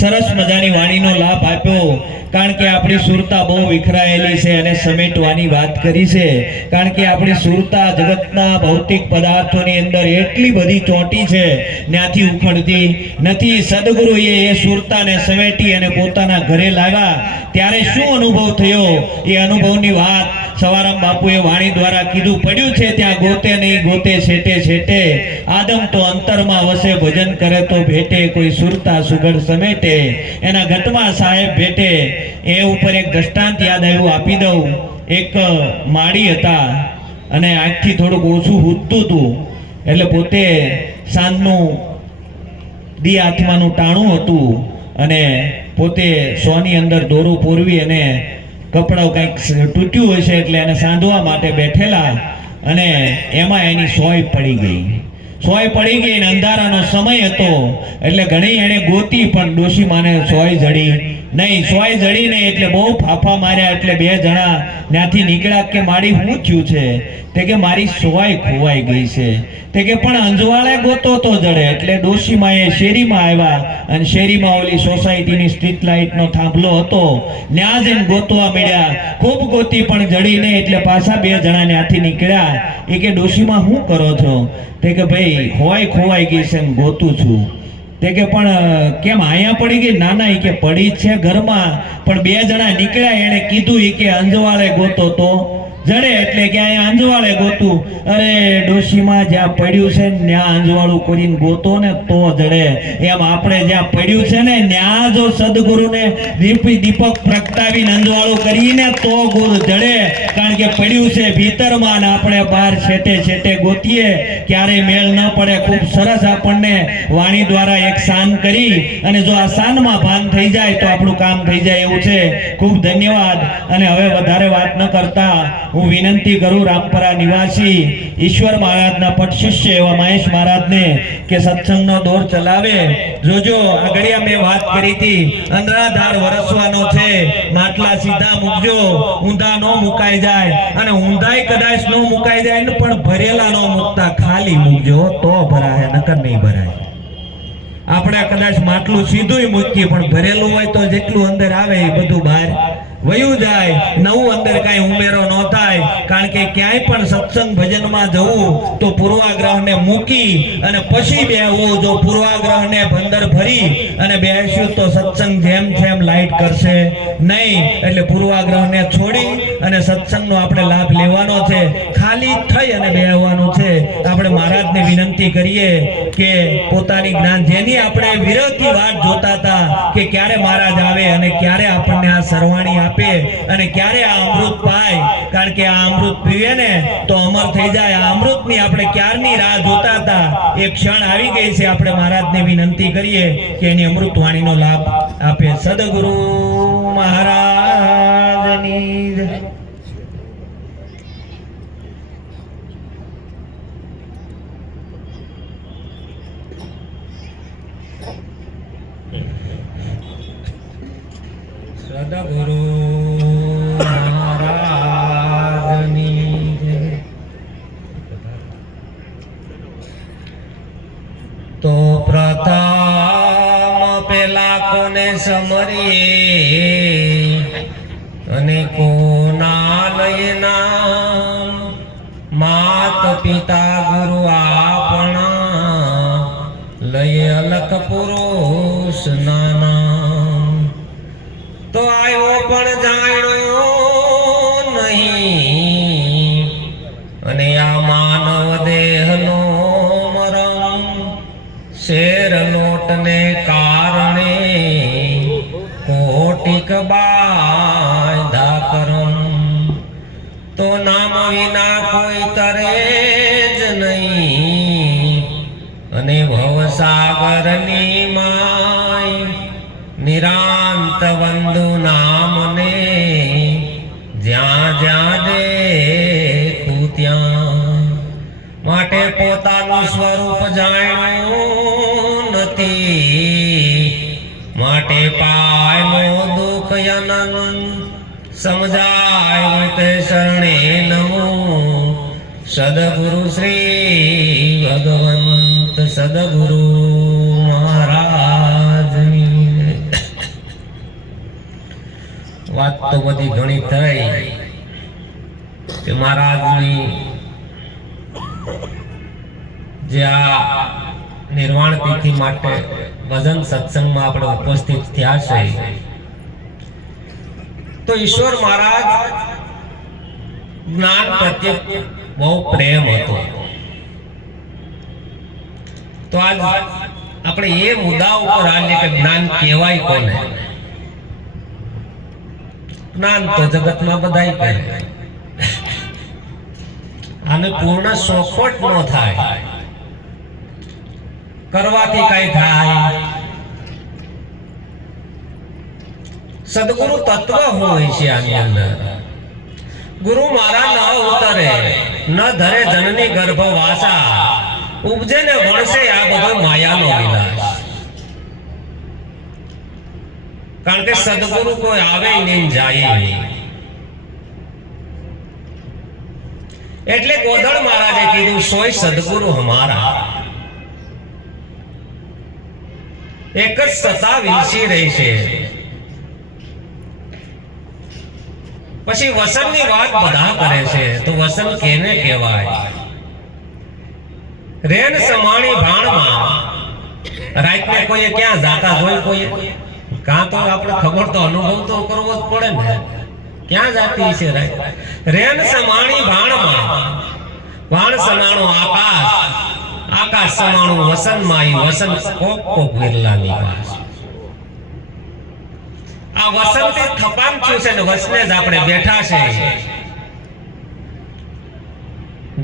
સરસ મજાની વાણીનો લાભ આપ્યો। કારણ કે આપણી સુરતા બહુ વિખરાયેલી છે અને સમેટવાની વાત કરી છે। કારણ કે આપણી સુરતા જગતના ભૌતિક પદાર્થોની અંદર એટલી બધી ચોંટી છે, ત્યાંથી ઉખડતી નથી। સદગુરુએ એ સુરતાને સમેટી અને પોતાના ઘરે લાવ્યા ત્યારે શું અનુભવ થયો એ અનુભવની વાત સવારામ બાપુએ વાણી દ્વારા કીધું। પડ્યું છે ત્યાં ગોતે નહીં, ગોતે છેટે છેટે, આદમ તો અંતરમાં વસે, ભજન કરે તો ભેટે, કોઈ સુરતા સુગઢ સમેટે, એના ઘટમાં સાહેબ ભેટે। એ ઉપર એક દ્રષ્ટાંત યાદ આવ્યું, આપી દઉં। એક માળી હતા અને આંખથી થોડુંક ઓછું હૂતું હતું, એટલે પોતે સાંજનું દી આત્માનું ટાણું હતું અને પોતે સોની અંદર દોરું પોરવી અને કપડાં કંઈક તૂટ્યું હશે એટલે એને સાંધવા માટે બેઠેલા અને એમાં એની સોય પડી ગઈ। સોય પડી ગઈ ને અંધારાનો સમય હતો એટલે ઘણી એને ગોતી પણ ડોશીમાને સોય જડી નહીં। સોય જડી નહીં એટલે બહુ ફાફા માર્યા એટલે બે જણા ત્યાંથી નીકળ્યા કે મારી શું થયું છે? તે કે મારી સોય ખોવાઈ ગઈ છે। તે કે પણ અંજવાળે ગોતો તો જડે। એટલે ડોશીમાએ શેરીમાં આવ્યા અને શેરીમાં ઓલી સોસાયટીની સ્ટ્રીટ લાઇટનો થાંભલો હતો, ત્યાં જઈને ગોતવા મળ્યા। ખૂબ ગોતી પણ જડી નહીં એટલે પાછા બે જણા ત્યાંથી નીકળ્યા। એ કે ડોશીમા શું કરો છો? તે કે ભાઈ હોય ખોવાઈ ગઈ છે ને ગોતું છું। તે કે પણ કેમ અહીંયા પડી ગઈ? ના ના, એ કે પડી છે ઘરમાં, પણ બે જણા નીકળ્યા એને કીધું એ કે અંજવાળે ગોતો તો જડે, એટલે કે અહીંયા અંજવાળે ગોતું। અરે ડોશીમાં જ્યાં પડ્યું છે ને ત્યાં અંજવાળું કરીને ગોતો ને તો જડે, એમ આપણે જ્યાં પડ્યું છે ને ત્યાં જો સદગુરુને દીપક પ્રગટાવીને અંજવાળું કરીને તો ગુરુ જડે। કારણ કે પડ્યું છે ભીતરમાં ને આપણે બહાર છેટે છેટે ગોતીએ ક્યારેય મેળ ન પડે। ખૂબ સરસ આપણને વાણી દ્વારા એક શાન કરી અને જો આ શાનમાં ભાન થઈ જાય તો આપણું કામ થઈ જાય એવું છે। ખૂબ ધન્યવાદ। અને હવે વધારે વાત ન કરતા હું વિનંતી કરું રામપરા નિવાસી ઈશ્વર મહારાજના પટ શિષ્ય એવા મહેશ મહારાજને કે સત્સંગનો દોર ચલાવે। જોજો આગળ મેં વાત કરી હતી, અંધરાધાર વરસવાનો છે, માટલા સીધા મૂકજો, ઊંધા નો મુકાઈ જાય, અને ઊંધાઈ કદાચ નો મુકાઈ જાય ને પણ ભરેલા નો મુકતા ખાલી મૂકજો તો ભરાય, નકર નહીં ભરાય। આપણે કદાચ માટલું સીધું મૂકીએ પણ ભરેલું હોય તો જેટલું અંદર આવે એ બધું બહાર વયું જાય, નવું અંદર કાંઈ ઉમેરો ન થાય। કારણ કે ક્યાંય પણ સત્સંગ ભજનમાં જવું તો પૂર્વાગ્રહને મૂકી અને પછી બેહવું। જો પૂર્વાગ્રહને ભંદર ભરી અને બેસ્યું તો સત્સંગ જેમ જેમ લાઈટ કરશે નહીં। એટલે પૂર્વાગ્રહને છોડી અને સત્સંગનો આપણે લાભ લેવાનો છે, ખાલી થઈ અને બેહવાનું છે। આપણે મહારાજને વિનંતી કરીએ કે પોતાની જ્ઞાન જેની આપણે વિરહથી વાટ જોતા હતા કે ક્યારે મહારાજ આવે અને ક્યારે આપણને આ સરવાણી આપે અને ક્યારે આ અમૃત પાય। કારણ કે આ અમૃત પીવે ને તો અમર થઈ જાય। આ અમૃતની આપણે ક્યારની રાહ જોતા હતા, એ ક્ષણ આવી ગઈ છે। આપણે મહારાજને વિનંતી કરીએ કે એની અમૃત વાણીનો લાભ આપે। સદગુરુ મહારાજની જય। સદગુરુ મહારાજની જય। તો પ્રથમ પેલા કોને સમરીએ અને કોના લઈએ નામ? માત પિતા ગુરુ આપણા લઈએ અલખ પુરુષ નાના। તો આવ્યો પણ જાણ્યો નહીં અને આ માનવ દેહનો મરમ, શેર લોટને કારણે કોટિક બાંધા કરમ। તો નામ વિના કોઈ તરે જ નહીં અને ભવસાગરની માય નિરાંત બંધુ નામને જ્યાં જ્યાં દેખું ત્યાં। માટે પોતાનું સ્વરૂપ જાણ્યું નથી, માટે પાયનો દુઃખ અનંત સમજાય તે શરણે નમો। સદગુરુ શ્રી ભગવંત સદગુરુ મહારાજની। વાત તો બધી ઘણી થઈ કે મહારાજની જે આ નિર્વાણ તિથિ માટે ભજન સત્સંગમાં આપણે ઉપસ્થિત થયા છે, તો ઈશ્વર મહારાજ જ્ઞાન પ્રત્યે બહુ પ્રેમ હતો. તો આજ આપણે એ મુદ્દા ઉપર આજે કે જ્ઞાન કહેવાય કોને? જ્ઞાન તો જગતમાં બધાય કરે, આને પૂર્ણ સોખવટ ન થાય, કરવાથી કઈ થાય? સદગુરુ તત્વ હોય છે આની અંદર. ગુરુ મારા ન ઉતરે, ન ધરે જનની ગર્ભ વાસા, ઉપજે ને વણસે આ બધો માયાનો વિલાસ. કારણ કે સદગુરુ કોઈ આવે નહીં જાય નહીં. એટલે ગોધડ મહારાજે કીધું સોય સદગુરુ હમારા. એક જ સત્તા વિલસી રહી છે. પછી વસનની વાત બધા કરે છે, તો વસન કેને કહેવાય? રેન સમાણી ભાણમાં રાતને કોઈએ ક્યાં જાતા જોઈ? કોઈએ કાં તો આપણે ખબર તો અનુભવ તો કરવો જ પડે ને, ક્યાં જાતી છે રાત? રેન સમાણી ભાણમાં, ભાણ સમાણો આકાશ, આકાશ સમાણું વસન માઈ, વસન કોક કોક વિરલાની પાસ. આ વસન થી થપામ થયું છે ને વસને જ આપણે બેઠા છે.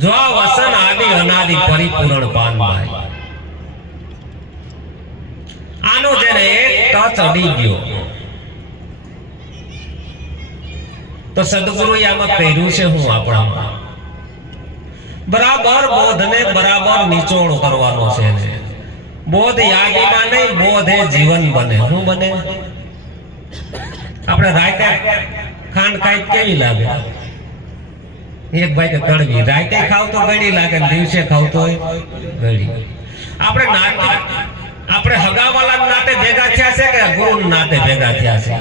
જો આ વસન આદિ અનાદિ પરિપૂર્ણ પાનભાઈ, આનો જેને એક ટચ અડી ગયો તો સદગુરુએ આમાં કર્યું છે હું આપણામાં બરાબર બોધને બરાબર નિચોડ કરવાનો છે ને. બોધ યાગીમાં નહીં, બોધે જીવન બને. શું બને? આપણે રાતે ખાંડ ખાઈ કેવી લાગે? એક ભાઈ કે કડવી. રાતે ખાવ તો ગળી લાગે, દિવસે ખાવ તો ગળી. આપણે નાતે, આપણે હગાવાલા નાતે ભેગા થયા છે કે ગુરુ નાતે ભેગા થયા છે?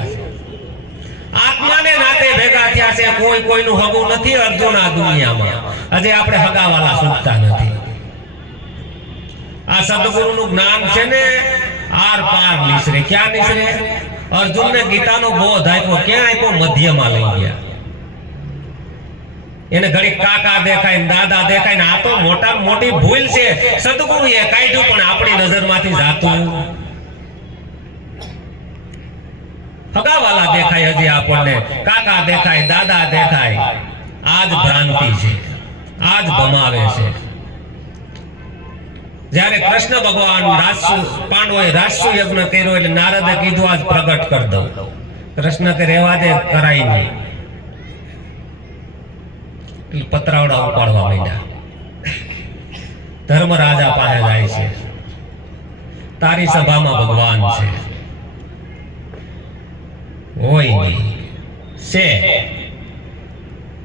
આત્માને નાતે ભેગા થયા છે. કોઈ કોઈનું હગું નથી અર્જુન આ દુનિયામાં. હજી આપણે હગાવાલા છૂટતા નથી. આ સદગુરુનું જ્ઞાન છે ને આર પાર નીસરે. ક્યાં નીસરે? અર્જુનને ગીતાનો બોધ આપ્યો, ક્યાં આપ્યો? મધ્યમાં લઈ ગયા. એને ઘડી કાકા દેખાય ને દાદા દેખાય ને આ તો મોટા મોટી ભૂલ છે. સદગુરુએ કાઢ્યું પણ આપણી નજરમાંથી જાતું. હગાવાલા દેખાય હજી આપણને, કાકા દેખાય, દાદા દેખાય. આજ ભ્રાંતિ છે, આજ ભમાવે છે. જ્યારે કૃષ્ણ ભગવાન પાંડવોએ રાજસુ યજ્ઞ કર્યો એટલે નારદે કીધું આજ પ્રગટ કરી દઉં. કૃષ્ણ કે રહેવા દે, કરાય નહીં. પતરાવડા ઉપાડવા માંડ્યા. ધર્મરાજા પાસે જાય છે, તારી સભામાં ભગવાન છે. હોય નહીં છે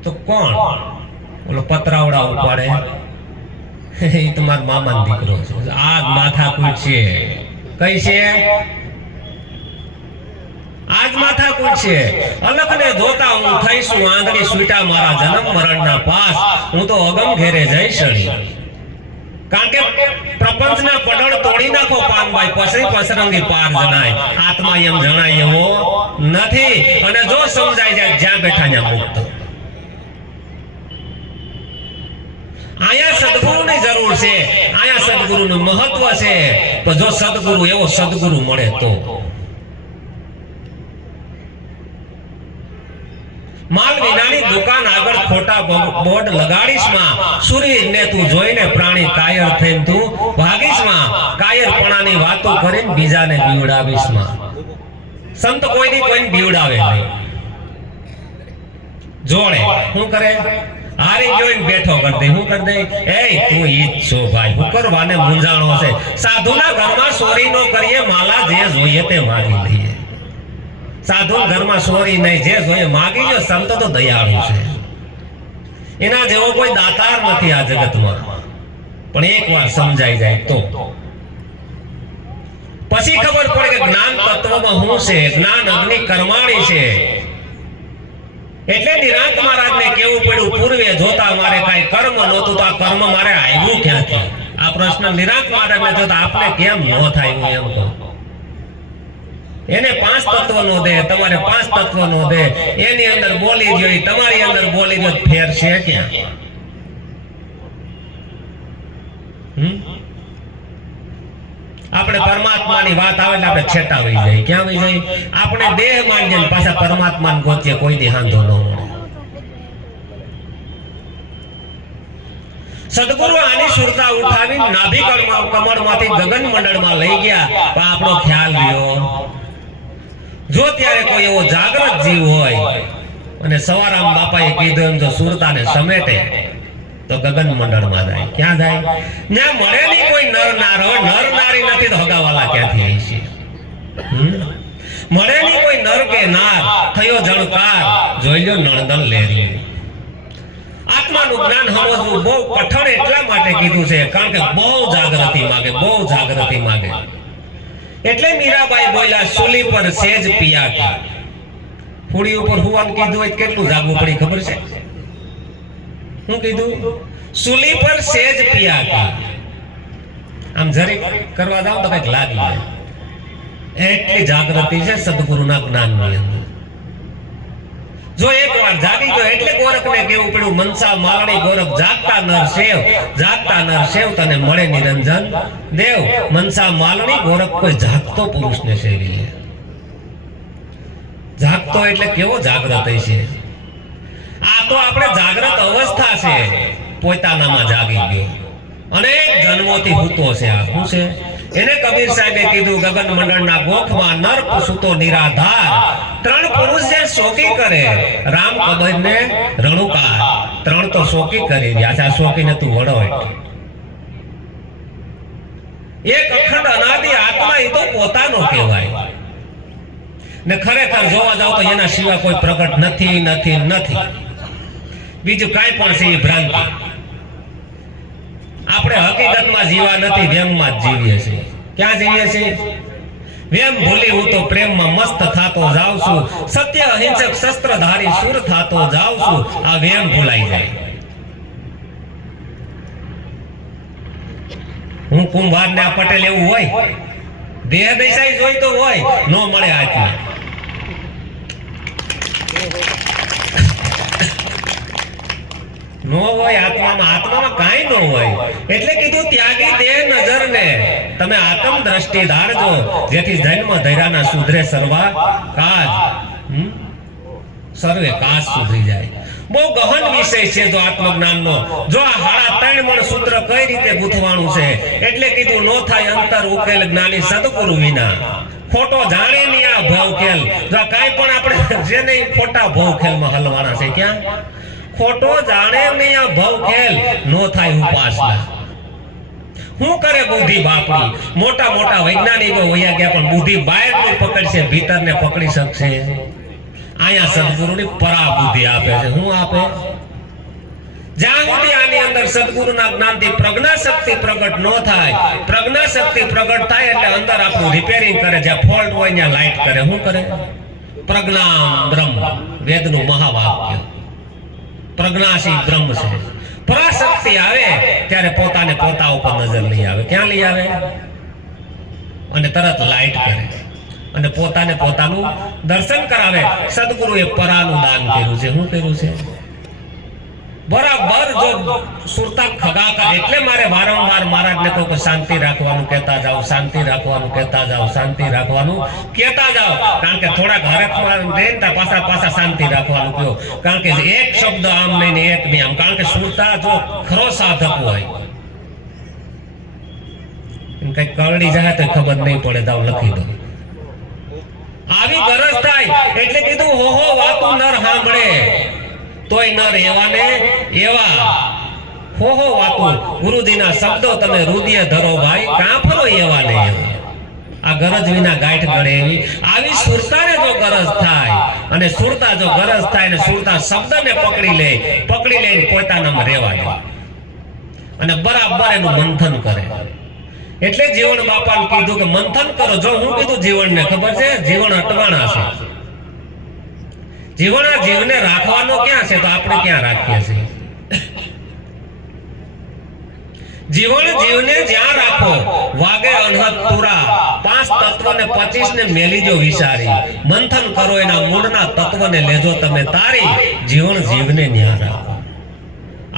તો કોણ? બોલો પતરાવડા ઉપાડે એ તમારા મામાનો દીકરો છે. આ માથાકૂટ છે. કઈ છે? આજ માથાકૂટ છે. અલખને જોતા હું થઈશું આંધળી સૂટા મારા જન્મ મરણના પાસ. હું તો અગમ ઘેરે જઈશ. કારણ કે પ્રપંચના પડળ તોડી નાખો પાનભાઈ, પછી પસરંગી પાર જણાય. આત્મા એમ જણાય એવો નથી. અને જો સમજાય જાય જ્યાં બેઠા ત્યાં મુક્ત. આયા સદગુરુની જરૂર છે, આયા સદગુરુનું મહત્વ છે. તો જો સદગુરુ એવો સદગુરુ મળે તો માલ વિનાની દુકાન આગળ ખોટા બોર્ડ લગાડીશ માં, સૂર્યને તું જોઈને પ્રાણી કાયર થઈને તું ભાગીશ માં. કાયરપણાની વાતો કરીને બીજાને બીવડાવીશ માં. સંત કોઈની કોઈને બીવડાવે નહીં. જોડે શું કરે? હારી જોઈને બેઠો કરી દે. શું કરી દે? એ તું ઈ જ છો ભાઈ, હું કરવાને મૂંઝાણો છે. સાધુના ઘરમાં ચોરી નો કરીએ, માલા જે જોઈએ તે માગી લઈએ. સાધુ ઘરમાં ચોરી નહીં, જે જોઈએ માગી લો. સંત તો દયાળુ છે, એના જેવો કોઈ દાતાર નથી આ જગતમાં. પણ એકવાર સમજાઈ જાય તો પછી ખબર પડે કે જ્ઞાન તત્વમાં શું છે. જ્ઞાન અગ્નિ કર્માણી છે. એટલે નિરાંત મહારાજને કેવું પડ્યું, પૂર્વે જોતા મારે કાંઈ કર્મ નહોતું તો આ કર્મ મારે આવ્યું ક્યાંથી? આ પ્રશ્ન નિરાંત મહારાજને જોતા આપને કેમ ન થાય? હું એમ કહું, એને 5 તત્વનો દે, તમારે 5 તત્વનો દે, એની અંદર બોલી જોઈ, તમારી અંદર બોલી જો, ફેર છે ક્યાં? આપણે પરમાત્માની વાત આવે એટલે આપણે છેટા વહી જાય. ક્યાં વહી જાય? આપણે દેહ માનીએ ને પાછા પરમાત્માને ગોતીએ, કોઈ દી હાંધો ન મળે. સદગુરુ આની સુરતા ઉઠાવી નાભી કમળમાંથી ગગન મંડળમાં લઈ ગયા, પણ આપણો ખ્યાલ રહ્યો. જો ત્યારે કોઈ એવો જાગૃત જીવ હોય અને સવારામ બાપાએ કીધું એમ જો સુરતાને સમેટે તો ગગન મંડળમાં જાય. ક્યાં જાય? ત્યાં મળે નહીં કોઈ નર નાર. હવે નર નારી નથી તો હગાવાલા ક્યાંથી આવી છે? મળે નહીં કોઈ નર કે નાર, થયો જણકાર, જોઈ લ્યો નણદન લેરી. આત્માનું જ્ઞાન સમજવું બહુ કઠણ એટલા માટે કીધું છે કારણ કે બહુ જાગૃતિ માંગે, બહુ જાગૃતિ માંગે. એટલે મીરાબાઈ બોલ્યા, સુલી પર સેજ પિયા કે. ફૂડી ઉપર હુવાનું કીધું હોય કેટલું જાગવું પડી ખબર છે? શું કીધું? સુલી પર સેજ પિયા કે. આમ જરી કરવા જાવ તો કઈક લાગી જાય. એટલી જાગૃતિ છે સદગુરુના જ્ઞાનની અંદર. જો એકવાર જાગી ગયો એટલે ગોરખને કેવું પડ્યું, મનસા માલણી ગોરખ જાગતા નર સેવ તને મળે નિરંજન દેવ. મનસા માલણી ગોરખ કોઈ જાગતો પુરુષને સેવી. જાગતો એટલે કેવો જાગૃત છે? આ તો આપણે જાગૃત અવસ્થા છે, પોતાનામાં જાગી ગયો. અનેક જન્મોથી હૂતો છે. આ શું છે? એને કબીર સાહેબે કીધું, ગગન મંડળના ગોખમાં નર સૂતો નિરાધાર. 3 પુરુષ જે શોકી કરે, રામ કબીર ને રણુકાર. 3 તો શોકી કરી રહ્યા છે. આ શોકીને તું વડો. એક અખંડ અનાદિ આત્મા એ તો પોતાનો કહેવાય ને ખરેખર જોવા જાવ તો એના સિવાય કોઈ પ્રગટ નથી, નથી, નથી. બીજું કાંઈ પણ છે એ ભ્રાંતિ. આપણે હકીકતમાં જીવા નથી, વેમમાં જ જીવીએ છીએ. ક્યાં જીવીએ છીએ? વેમ ભૂલી હું તો પ્રેમમાં મસ્ત થાતો જાઉં છું. સત્ય અહિંસક શસ્ત્રધારી સુર થાતો જાઉં છું. આ વેમ ભૂલાઈ જાય. હું કુંભાર ને આ પટેલ એવું હોય, દેહ દશાઈ જોઈ તો હોય, નો મળે આત્મા. નો હોય આત્મામાં કાંઈ નો હોય. એટલે કીધું, ત્યાગી દેહ નજર ને તમે આત્મ દ્રષ્ટિ ધારજો, જેથી જન્મ ધૈર્યના સુધરે સર્વા કાજ. સર્વે કાજ સુધરી જાય. બહુ ગહન વિષય છે જો આત્મજ્ઞાનનો. જો આ 3.5 મણ સૂત્ર કઈ રીતે ગૂંથવાનું છે એટલે કીધું, નો થાય અંતર ઉકેલ જ્ઞાની સદગુરુ વિના. ખોટો જાણે નહીં આ ભવખેલ. જો કાંઈ પણ આપણે જેને ખોટા ભવખેલમાં હલવાના છે, ક્યાં ખોટો જાણે નહીં આ ભવખેલ, નો થાય ઉપાસના. શું કરે બુદ્ધિ બાપડી? મોટા મોટા વૈજ્ઞાનિકો વયા ગયા પણ બુદ્ધિ બહારનું પકડશે, ભીતરને પકડી શકશે? અહીંયા સદગુરુની પરા બુદ્ધિ આપે છે. શું આપે? જ્યાં સુધી આની અંદર સદગુરુના જ્ઞાનથી પ્રજ્ઞા શક્તિ પ્રગટ ન થાય, પ્રજ્ઞા શક્તિ પ્રગટ થાય એટલે અંદર આપણું રિપેરિંગ કરે. જ્યાં ફોલ્ટ હોય ત્યાં લાઈટ કરે. શું કરે? પ્રજ્ઞા બ્રહ્મ, વેદનું મહાવાક્ય. પ્રજ્ઞાસી બ્રહ્મ છે. પરાશક્તિ આવે ત્યારે પોતાને પોતા ઉપર નજર લઈ આવે. ક્યાં લઈ આવે? અને તરત લાઈટ કરે અને પોતાને પોતાનું દર્શન કરાવે. સદગુરુએ પરાનું દાન કર્યું છે. શું કર્યું છે? બરાબર. જો સુરતા ખગા એટલે મારે વારંવાર મહારાજને કહું કે શાંતિ રાખવાનું કહેતા જાઓ, શાંતિ રાખવાનું કહેતા જાઓ, શાંતિ રાખવાનું કહેતા જાઓ. કારણ કે થોડાક હરખમાં રહેતા પાછા શાંતિ રાખવાનું કહો. કારણ કે એક શબ્દ આમ નહીં ને એક નહીં આમ. કારણ કે સુરતા જો ખરો સાધક હોય, કઈ કરડી જાય તો ખબર નહીં પડે, જાવ લખી દો. આવી ગરજ થાય એટલે કીધું, હો વાતું નર સાંભળે તોય નર એવા ને એવા. હો વાતું ગુરુજીના શબ્દો તમે હૃદય ધરો ભાઈ, કાં ફરો એવા ને એવા. આ ગરજ વિના ગાંઠ ગળે એવી. આવી સુરતાને જો ગરજ થાય અને સુરતા જો ગરજ થાય ને સુરતા શબ્દને પકડી લઈને પોતાનામાં રહેવા દે અને બરાબર એનું મંથન કરે. એટલે જીવન બાપાને કીધું કે મંથન કરો. જો હું કીધું જીવનને ખબર છે, જીવન અટવાણા છે. જીવન આ જીવને રાખવાનો ક્યાં છે તો આપણે ક્યાં રાખીએ છીએ? જીવન જીવને જ્યાં રાખો વાગે અનહદ તુરા, 5 તત્વને 25 ને મેલી જો વિચારી, મંથન કરો એના મૂળના તત્વને લેજો તમે તારી, જીવન જીવને ન્યા રાખો.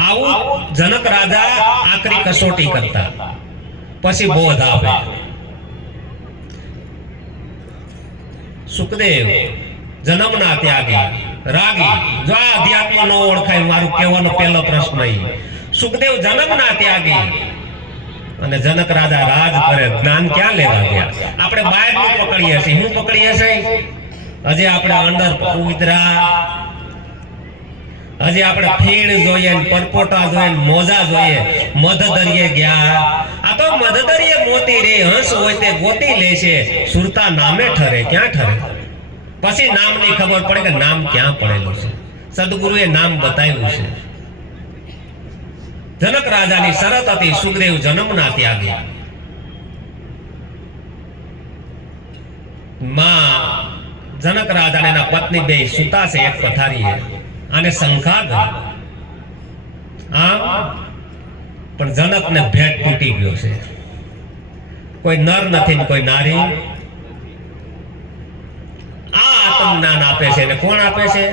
આવું જનક રાજા આકરી કસોટી કરતા. પછી બોધ આપે. સુખદેવ જન્મના ત્યાગી રાગી, જો આ અધ્યાત્મ ન ઓળખાય, મારું કહેવાનો પહેલો પ્રશ્ન એ. સુખદેવ જન્મના ત્યાગી અને જનક રાજા રાજ કરે, જ્ઞાન ક્યાં લેવા ગયા? આપણે બહાર નું પકડીએ છીએ. હું પકડીએ છીએ હજી આપણે અંડર ઉતરા, હજી આપણે ફીણ જોઈએ, પરપોટા જોઈએ, મોજા જોઈએ. મધદરિયે ગયા. આ તો મધદરિયે મોતી રે, હંસ હોય તે ગોતી લેશે, સુરતા નામે ઠરે. ક્યાં ઠરે? પછી નામની ખબર પડે કે નામ ક્યાં પડેલું છે. સદગુરુએ નામ બતાવ્યું છે. જનક રાજાની શરત હતી સુખદેવ જન્મના ત્યાગી. માં જનક રાજા અને એના પત્ની બે સુતા છે એક પથારીએ, અને શંકા ગઈ. આમ પણ જનકને ભેટ તૂટી ગયો છે. કોઈ નર નથી ને કોઈ નારી. આ આત્મ જ્ઞાન આપે છે. અને કોણ આપે છે?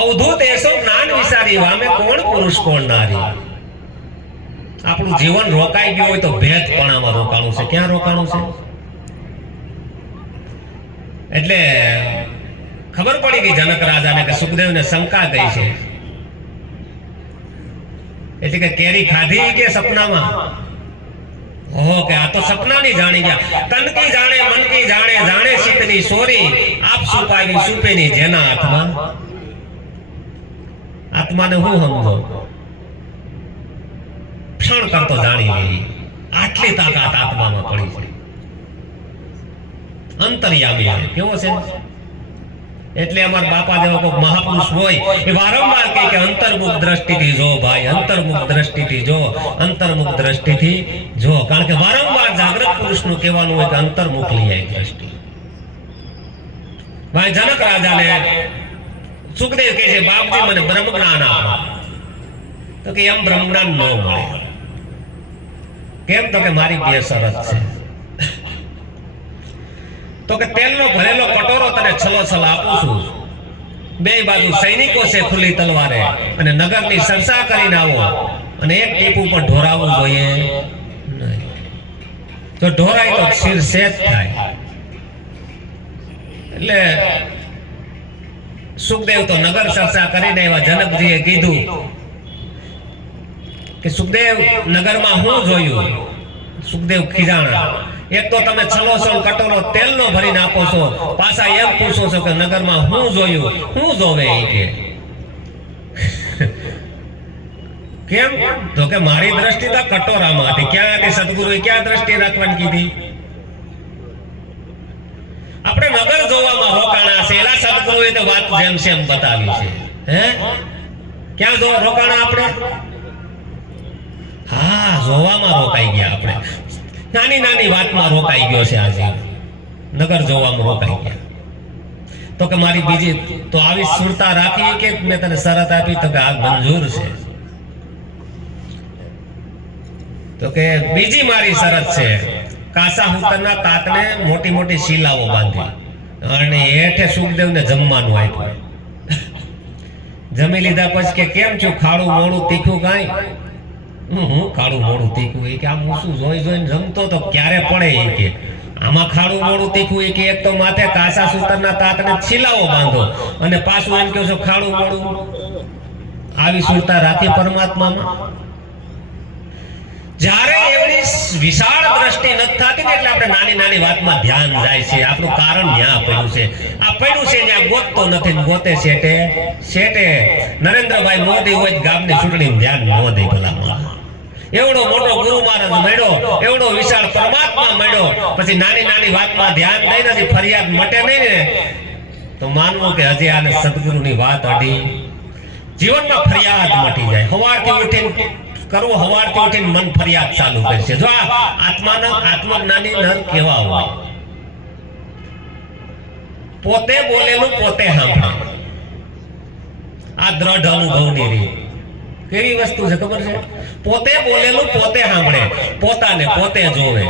અવધૂત એસો જ્ઞાન વિચારી, વામે કોણ પુરુષ કોણ નારી. આપણું જીવન રોકાઈ ગયું હોય તો ભેદપણામાં રોકાણું છે. ક્યાં રોકાણું છે? એટલે ખબર પડી ગઈ જનક રાજાને કે સુખદેવને શંકા ગઈ છે. એટલે કે કેરી ખાધી કે સપનામાં? ઓહો, કે આ તો સપનાની જાણી ગયા. તનકી જાણે મનકી જાણે, જાણે શીતની સોરી, આપ સુપાવી સુપેની જેના હાથમાં. આત્માને હું સમજો? ક્ષણ કરતો જાણી લેવી. આટલી તાકાત આત્મામાં પડી છે. અંતર્યામી કેવો છે? એટલે અમાર બાપા જેવો કોઈ મહાપુરુષ હોય એ વારંવાર કહે કે અંતર્મુખ દ્રષ્ટિથી જો ભાઈ, અંતર્મુખ દ્રષ્ટિથી જો, અંતર્મુખ દ્રષ્ટિથી જો. કારણ કે વારંવાર જાગૃત પુરુષનું કહેવાનું હોય કે અંતર્મુખ લઈ આવી દ્રષ્ટિ. ભાઈ જનક રાજાને સુખદેવ કહે છે બાપજી મને બ્રહ્મ જ્ઞાન આપો. તો કે એમ બ્રહ્મ જ્ઞાન ન મળે. કેમ? તો કે મારી બે શરત છે. તો કે તેલનો ભરેલો કટોરો તને છલોછલ આપું છું. બે બાજુ સૈનિકો છે ખુલ્લી તલવારે, અને નગરની સરસા કરીને આવો, અને એક ટીપું પણ ઢોરાવવું જોઈએ નહીં. જો ઢોરાય તો શિર સેજ થાય. એટલે સુખદેવ તો નગર ચર્ચા કરીને એવા જનકજીએ કીધું કે સુખદેવ નગરમાં હું જોયું? સુખદેવ ખીજાણા. એક તો તમે છલોછલ કટોરો તેલનો ભરીને આપો છો, પાછા એમ પૂછો છો કે નગરમાં હું જોયું? હું જોવે એ કે? કેમ? તો કે મારી દ્રષ્ટિ તો કટોરામાં હતી. ક્યાં હતી? સદગુરુએ ક્યાં દ્રષ્ટિ રાખવાની કીધી? આપણે નગર જોવામાં રોકાણા છે. એલા સદગુરુએ તો વાત જેમ સેમ બતાવી છે. હે, ક્યાં જો રોકાણા આપણે? હા, જોવામાં રોકાઈ ગયા આપણે. નાની નાની વાતમાં રોકાઈ ગયો છે. આજે નગર જોવામાં રોકાઈ ગયા. તો કે મારી બીજી તો આવી સુરતા રાખી કે મેં તને શરત આપી? તો કે આ મંજૂર છે. તો કે બીજી મારી શરત છે, કાસા હુતરના તાતને મોટી મોટી શિલાઓ બાંધી, અને હેઠે સુખદેવને જમવાનું આપ્યું. જમી લીધા પછી કે કેમ છું? ખાડું મોડું તીખું કાંઈ? હું ખાડું મોડું તીખું? એ કે આમ હું શું જોઈ જોઈને જમતો તો ક્યારે પડે? એ કે આમાં ખાડું મોડું તીખું? એ કે એક તો માથે કાસા સૂતરના તાતને શિલાઓ બાંધો, અને પાછું એમ કહો છો ખાડું મોડું. આવી સુરતા રાખી પરમાત્મામાં? જ્યારે એવડી વિશાળ દ્રષ્ટિ નથી થતી ને, એટલે આપણે નાની નાની વાતમાં ધ્યાન જાય છે. આપણું કારણ ન્યા પડ્યું છે. આ પડ્યું છે ત્યાં ગોતતો નથી ને ગોતે શેઠે શેઠે. નરેન્દ્રભાઈ મોદી હોય ગામની ચૂંટણીમાં ધ્યાન ન દે ભલામાં. એવડો મોટો ગુરુ મહારાજ મળ્યો, એવડો વિશાળ પરમાત્મા મળ્યો, પછી નાની નાની વાતમાં ધ્યાન દઈને હજી ફરિયાદ મટે નહીં ને, તો માનવું કે હજી આને સદગુરુની વાત અડી. જીવનમાં ફરિયાદ મટી જાય. સવારથી ઉઠીને કરવું, સવારથી ઉઠીને મન ફરિયાદ ચાલુ કરશે. જો આ આત્મજ્ઞાની નર કેવા હોય, પોતે બોલેલું પોતે સાંભળે. આ દ્રઢ અનુભવની રીત કેવી વસ્તુ છે ખબર છે? પોતે બોલેલું પોતે સાંભળે, પોતાને પોતે જોવે.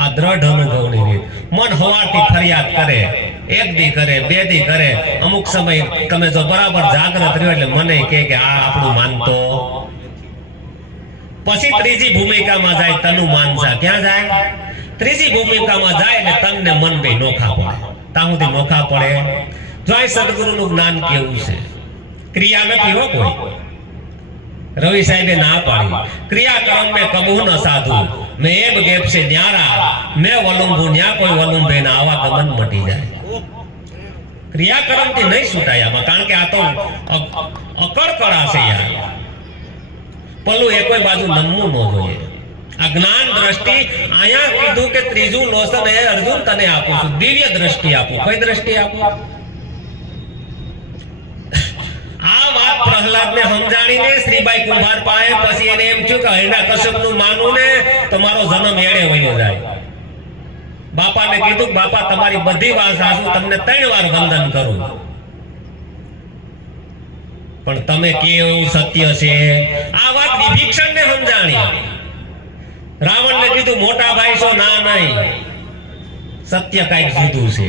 આ દ્રઢ અનુભવની રીત. મન હવારથી ફરિયાદ કરે, એક દી કરે, બે દી કરે, અમુક સમય તમે જો બરાબર જાગ્રત રહ્યો એટલે મને કે આ આપણું માનતો. પછી ત્રીજી ભૂમિકામાં જાય તનુ માનસા. ક્યાં જાય? ત્રીજી ભૂમિકામાં જાય ને તન ને મન બે નોખા પડે. ત્યાં સુધી નોખા પડે. જો આ સદગુરુનું જ્ઞાન કેવું છે, ક્રિયા નથી હો કોઈ. રવિ સાહેબે ના પાડી, ક્રિયાકર્મ में कबू न साधु, मैं एक गैप से न्यारा, मैं वलुंबू न्या कोई वलुंबे ना आवागमन मटी જાય. ક્રિયાકર્મ થી નહીં છૂટાય આમાં, કારણ કે આ તો અકળ કળા છે યાર. પલ્લું એ કોઈ બાજુ નમવું ન જોઈએ. આ જ્ઞાન દ્રષ્ટિ અહીંયા કીધું કે ત્રીજું લોસન એ અર્જુન તને આપું છું, દિવ્ય દ્રષ્ટિ આપું. કઈ દ્રષ્ટિ આપું? આ વાત પ્રહલાદને સમજાણીને શ્રીબાઈ કુંભાર પાસે પછી એને એમ થયું કે હિરણ્યકશ્યપનું માનું ને તો મારો જન્મ એડે વયો જાય. બાપાને કીધું કે બાપા તમારી બધી વાત સાચું, તમને 3 વાર વંદન કરું, પણ તમે કેવું સત્ય છે. આ વાત વિભીષણને સમજાણી. રાવણને કીધું મોટા ભાઈ છો, ના નહીં, સત્ય કઈક જુદું છે.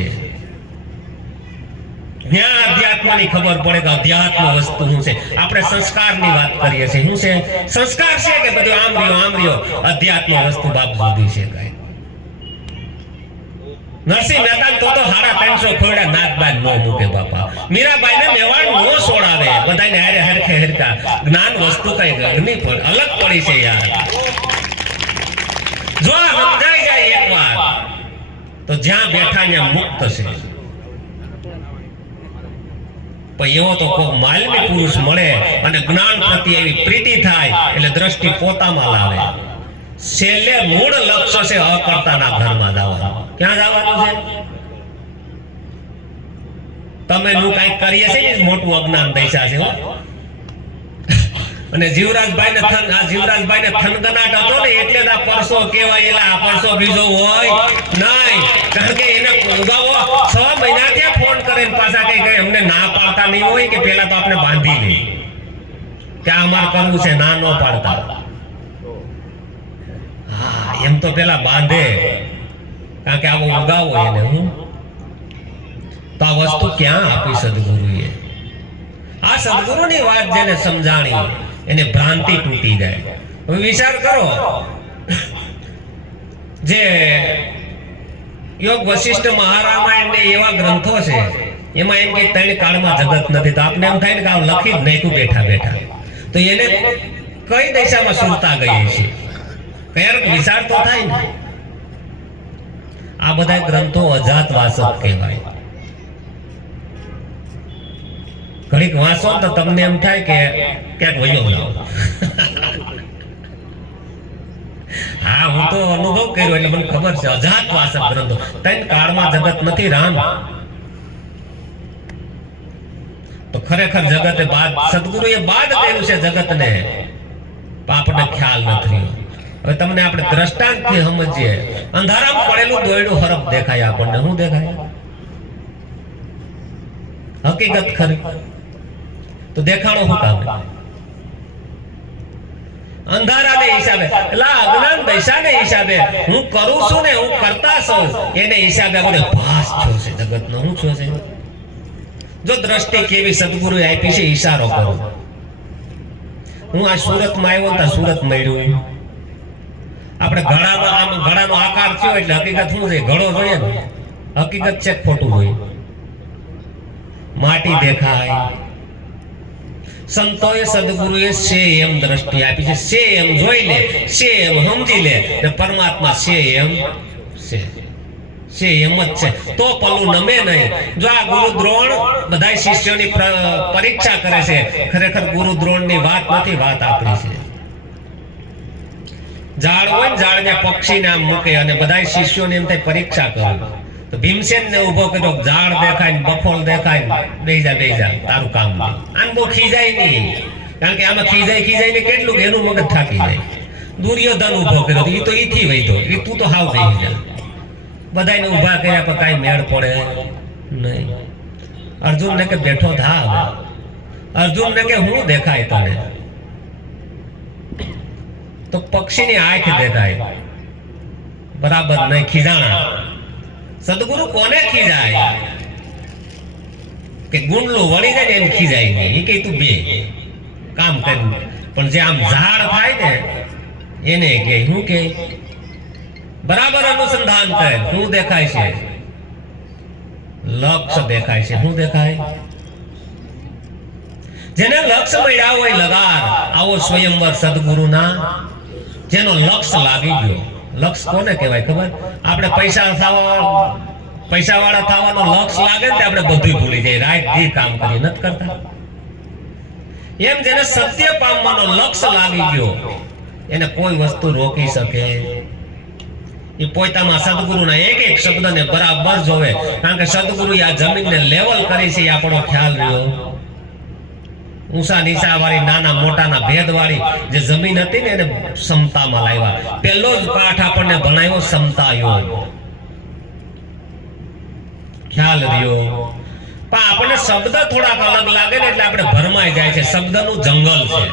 ત્યાં અધ્યાત્મની ખબર પડે કે અધ્યાત્મ વસ્તુ શું છે. આપણે સંસ્કારની વાત કરીએ છીએ. શું છે સંસ્કાર? છે કે બધું આમ રહ્યો. અધ્યાત્મ વસ્તુ બાપ જુદી છે. કઈ નરસિંહ મહેતા તો 350 ખોડા નાક બાદ નો મૂકે બાપા. મીરાબાઈ ને મેવાડ નો છોડાવે. બધાને હારે હરખે હરખા. જ્ઞાન વસ્તુ કઈ ગગની પર અલગ પડી છે યાર. જો આ સમજાઈ જાય એકવાર તો જ્યાં બેઠા ત્યાં મુક્ત છે. પણ એવો તો કોઈ માલવી પુરુષ મળે અને જ્ઞાન પ્રત્યે એવી પ્રીતિ થાય એટલે દ્રષ્ટિ પોતામાં લાવે. છેલ્લે મૂળ લક્ષ્ય છે અકર્તાના ઘરમાં જવાનું. ક્યાં જવાનું છે? તમે નું કઈક કરીએ છે ને મોટું અજ્ઞાન દૈસા છે. અને જીવરાજભાઈને થનગનાટ હતો ને એટલે જ આ પરસો કહેવાયેલા. આ પરસો બીજો હોય નહીં. કારણ કે એને ઉગાવો 6 મહિના ત્યાં ફોન કરીને પાછા કઈ અમને ના પાડતા નહીં હોય કે પેલા તો આપણે બાંધી લઈ કે અમારે કરવું છે, ના નો પાડતા. હા, એમ તો પેલા બાંધે, કારણ કે આવો ઉગાવો એને. હું તો આ વસ્તુ ક્યાં આપી સદગુરુએ? આ સદગુરુની વાત જેને સમજાણી એને ભ્રાંતિ તૂટી જાય. હવે વિચાર કરો, જે યોગ વશિષ્ઠ મહારામાયણ ને એવા ગ્રંથો છે એમાં એમ કે 3 કાળમાં જગત નથી, તો આપણે એમ થાય ને કે આ લખી જ નાખ્યું બેઠા બેઠા. તો એને કઈ દિશામાં સુરતા ગઈ છે? કયાર વિચાર તો થાય ને. આ બધા ગ્રંથો અજાત વાસક કહેવાય. ઘડીક વાંચો તો તમને એમ થાય કે ક્યાંક વયો લાવો. હા, હું તો અનુભવ કર્યો એટલે મને ખબર છે. અજાત વાસક ગ્રંથો. 3 કાળમાં જગત નથી રામ. તો ખરેખર જગતે બાદ, સદગુરુએ બાદ કર્યું છે જગતને, આપણને ખ્યાલ નથી. હવે તમને આપણે દ્રષ્ટાંતથી સમજીએ. અંધારામાં પડેલું દોયડું હરફ દેખાય આપણને. શું દેખાય? હકીકત ખરી. તો દેખાણો શું કામ? અંધારાને હિસાબે, એટલે અજ્ઞાન દશાને હિસાબે હું કરું છું ને હું કરતા છું એને હિસાબે આપણે ભાસ છો છે જગતનો. શું છો છે? જો દ્રષ્ટિ કેવી સદગુરુએ આપી છે, ઈશારો કરો. હું આ સુરતમાં આવ્યો તો સુરત મળ્યું. આપણે ઘડાનો આકાર થયો એટલે હકીકત શું છે? ઘડો જોઈએ ને, હકીકત છે ખોટું હોય. માટી દેખાય. સંતોએ સદગુરુએ છે એમ દ્રષ્ટિ આપી છે. છે એમ જોઈ લે, છે એમ સમજી લે ને પરમાત્મા છે એમ છે. છે એમ જ છે તો પલું નમે નહીં. જો આ ગુરુ દ્રોણ બધા શિષ્યોની પરીક્ષા કરે છે, ખરેખર ગુરુ દ્રોણની વાત નથી, વાત આપણી છે. ઝાડ હોય ને, ઝાડને પક્ષીને આમ મૂકે અને બધા શિષ્યોને એમ થાય પરીક્ષા કરે. તો ભીમસેનને ઊભો કર્યો, ઝાડ દેખાય ને બફોલ દેખાય ને બેહી જા તારું કામ નહીં. આમ બહુ ખીજાય નહીં, કારણ કે આમાં ખીજાય ને કેટલું એનું મગજ થાકી જાય. દુર્યોધન ઊભો કર્યો, એ તો ઈથી વૈધો, તું તો હાવ બેહી જા. બધાને ઊભા કર્યા પણ કાંઈ મેળ પડે નહીં. અર્જુનને કે બેઠો થા હવે. અર્જુનને કે હું દેખાય તને? તો પક્ષીની આંખ દેખાય. બરાબર નહીં, ખીજાણા. સદગુરુ કોને ખીજાય? કે ગુંડલું વળી જાય ને એને ખીજાય નહીં. એ કે તું બે કામ કર્યું, પણ જે આમ ઝાડ થાય ને એને કે હું કે બરાબર અનુસંધાન કરે. શું દેખાય છે? લક્ષ્ય દેખાય છે. શું દેખાય? જેને લક્ષ્ય મળ્યા હોય લગાર, આવો સ્વયંવર સદગુરુના, જેનો લક્ષ્ય લાગી ગયો. લક્ષ્ય કોને કહેવાય ખબર? આપણે પૈસા વાળા થવાનો લક્ષ્ય લાગે ને આપણે બધું ભૂલી જાય, રાઈટ ધી કામ કરી નથી કરતા. એમ જેને સત્ય પામવાનો લક્ષ્ય લાગી ગયો એને કોઈ વસ્તુ રોકી શકે. એ પોતામાં સદગુરુના એક એક શબ્દને બરાબર જોવે, કારણ કે સદગુરુએ આ જમીનને લેવલ કરી છે. એ આપણો ખ્યાલ રહ્યો. ઊંચા નીચા વાળી, નાના મોટાના ભેદ વાળી જે જમીન હતી ને એને સમતામાં લાવ્યા. પહેલો જ પાઠ આપણને ભણાવ્યો સમતા યોગ. ખ્યાલ રહ્યો. પણ આપણને શબ્દ થોડાક અલગ લાગે ને એટલે આપણે ભરમાઈ જાય છે. શબ્દનું જંગલ છે.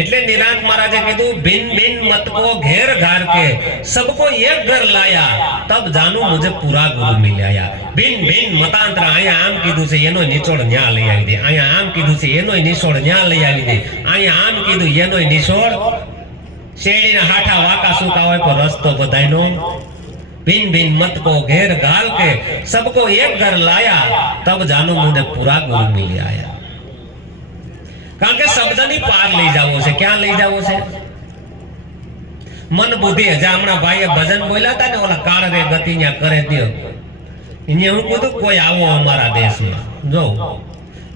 એટલે નિરાંત મહારાજે કીધું, બિન બિન મત કો ઘેર ઘાર કે સબકો એક ઘર લાયા, તબ જાનું મુझे પૂરા ગુરુ મિલ્યા. બિન બિન મતાંતર. અહીંયા આમ કીધું છે એનો નિચોડ ન્યા લઈ આવી દે. અહીંયા આમ કીધું છે એનો નિચોડ ન્યા લઈ આવી દે. અહીંયા આમ કીધું એનો નિચોડ. શેરડીના હાઠા વાકા સુકા હોય પણ રસ્તો બધાયનો. બિન બિન મત કો ઘેર ઘાલ કે સબકો એક ઘર લાયા, તબ જાનું મુझे પૂરા ગુરુ મિલ્યા. કારણ કે શબ્દની પાર લઈ જાવો છે. ક્યાં લઈ જાવો છે? મન બુદ્ધિ. હમણાં ભાઈએ ભજન બોલ્યા હતા ને, ઓલા કાળ રે ગતિ ન્યા કરે દ્યો. અહીંયા હું કીધું કોઈ આવો અમારા દેશમાં જો.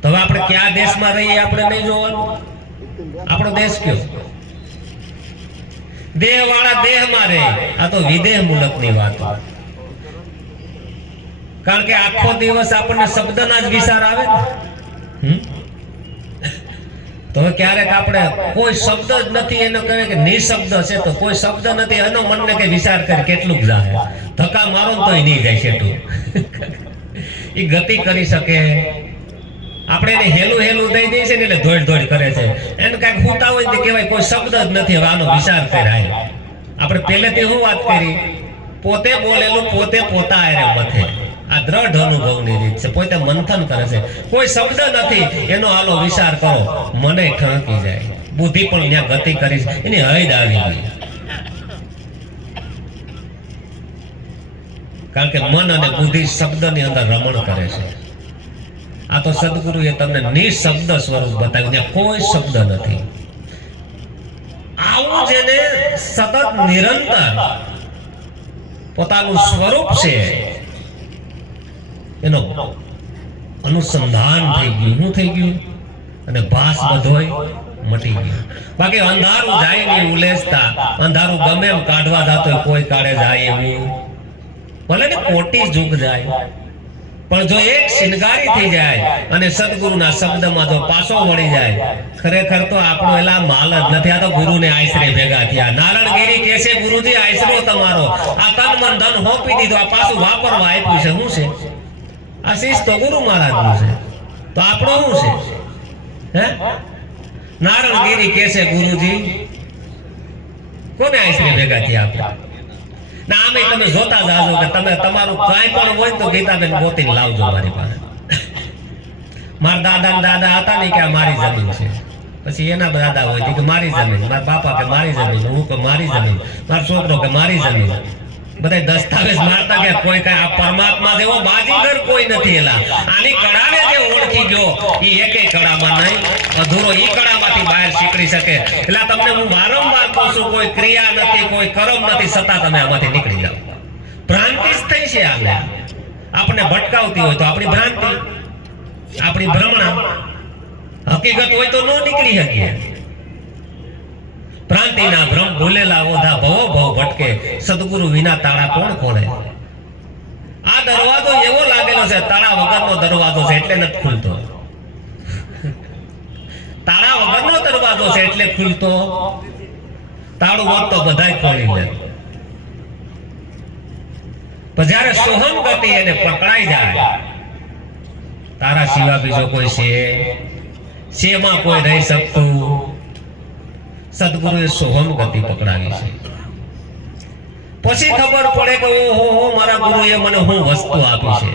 તો હવે આપણે કયા દેશમાં રહીએ આપણે નહીં જોવાનું. આપણો દેશ કયો? દેહ વાળા દેહમાં રહે. આ તો વિદેહ મુલકની વાત. કારણ કે આખો દિવસ આપણને શબ્દના જ વિચાર આવે ને. તો ક્યારેક આપણે કોઈ શબ્દ જ નથી એનો કહે કે નિશબ્દ છે, તો કોઈ શબ્દ નથી એનો મનને કે વિચાર કરી કેટલું જાય. ધક્કા મારો તો નહીં જાય છે તું. એ ગતિ કરી શકે. આપણે એને હેલું હેલું દઈ દઈએ છે ને એટલે ધોડ ધોડ કરે છે. એને કાંઈક હોતા હોય તો કહેવાય કોઈ શબ્દ જ નથી, હવે આનો વિચાર કરાય. આપણે પહેલેથી શું વાત કરી? પોતે બોલેલું પોતે પોતા આરે મથે. આ દ્રઢ અનુભવની રીત છે. પોતે મંથન કરે છે. કોઈ શબ્દ નથી એનો હાલો વિચાર કરો, મને ઠણકી જાય. બુદ્ધિ પણ ત્યાં ગતિ કરી છે, એની હૈદ આવી ગઈ. કારણ કે મન અને બુદ્ધિ શબ્દની અંદર રમણ કરે છે. આ તો સદગુરુએ તમને નિશબ્દ સ્વરૂપ બતાવ્યું, ત્યાં કોઈ શબ્દ નથી. આવું જેને સતત નિરંતર પોતાનું સ્વરૂપ છે એનો અનુસંધાન થઈ ગયું. શું થઈ ગયું? અને ભાસ બધોય મટી ગયો. બાકી અંધારું જાય નહીં ઉલેસતા. અંધારું ગમે એમ કાઢવા જાતો કોઈ કાઢે જાય એવું. ભલે ને કોટી જુગ જાય, પણ જો એક શિનગારી થઈ જાય અને સદગુરુના શબ્દમાં જો પાછો વળી જાય, ખરેખર તો આપણો એલા માલ જ નથી. આ તો ગુરુને આશરે ભેગા થયા. નારણગીરી કહે છે, ગુરુજી આશરો તમારો. આ તન મન ધન હોપી દીધું, આ પાછું વાપરવા આપ્યું છે. શું છે આ? શીશ તો ગુરુ મહારાજનું છે. તો આપણો શું છે? હે? નારણગીરી કહે છે ગુરુજી કોને આશરે ભેગા થયા આપણે? ના આમે તમે જોતા જાજો કે તમે તમારું કાંઈ પણ હોય તો ગીતાબેન ગોતીને લાવજો મારી પાસે. મારા દાદા હતા ને કે આ મારી જમીન છે. પછી એના દાદા હોય કે મારી જમીન, મારા બાપા કે મારી જમીન, હું કે મારી જમીન, મારો છોકરો કે મારી જમીન. બધા દસ્તાવેજ મારતા કે કોઈ કઈ આ પરમાત્મા જેવો બાજીગર કોઈ નથી. એલા આની કળાને જે ઓળખી ગયો એ એકે કળામાં નહીં, અધૂરો ઈ કળામાંથી બહાર નીકળી શકે. એટલે તમને હું વારંવાર કહું છું, કોઈ ક્રિયા નથી, કોઈ કર્મ નથી, છતાં તમે આમાંથી નીકળી જાઓ. ભ્રાંતિ જ થઈ છે. આને આપણે ભટકાવતી હોય તો આપણી ભ્રાંતિ, આપણી ભ્રમણા. હકીકત હોય તો ન નીકળી શકીએ. ભ્રાંતિના ભ્રમ ભૂલેલા ઓધા ભવો ભવ ભટકે, સદગુરુ વિના તાળા કોણ ખોલે? આ દરવાજો એવો લાગેલો છે, તાળા વગરનો દરવાજો છે એટલે નથી ખુલતો. તાળા વગરનો દરવાજો છે એટલે ખુલતો. તાળું હોત તો બધાય ખોલી લે. પણ જ્યારે સોહમ ગતિ એને પકડાઈ જાય, તારા સિવાય બીજો કોઈ છે, શેમાં કોઈ રહી શકતું? સદગુરુએ સોહમ ગતિ પકડાવી છે. પછી ખબર પડે કે ઓહો, મારા ગુરુએ મને હું વસ્તુ આપી છે.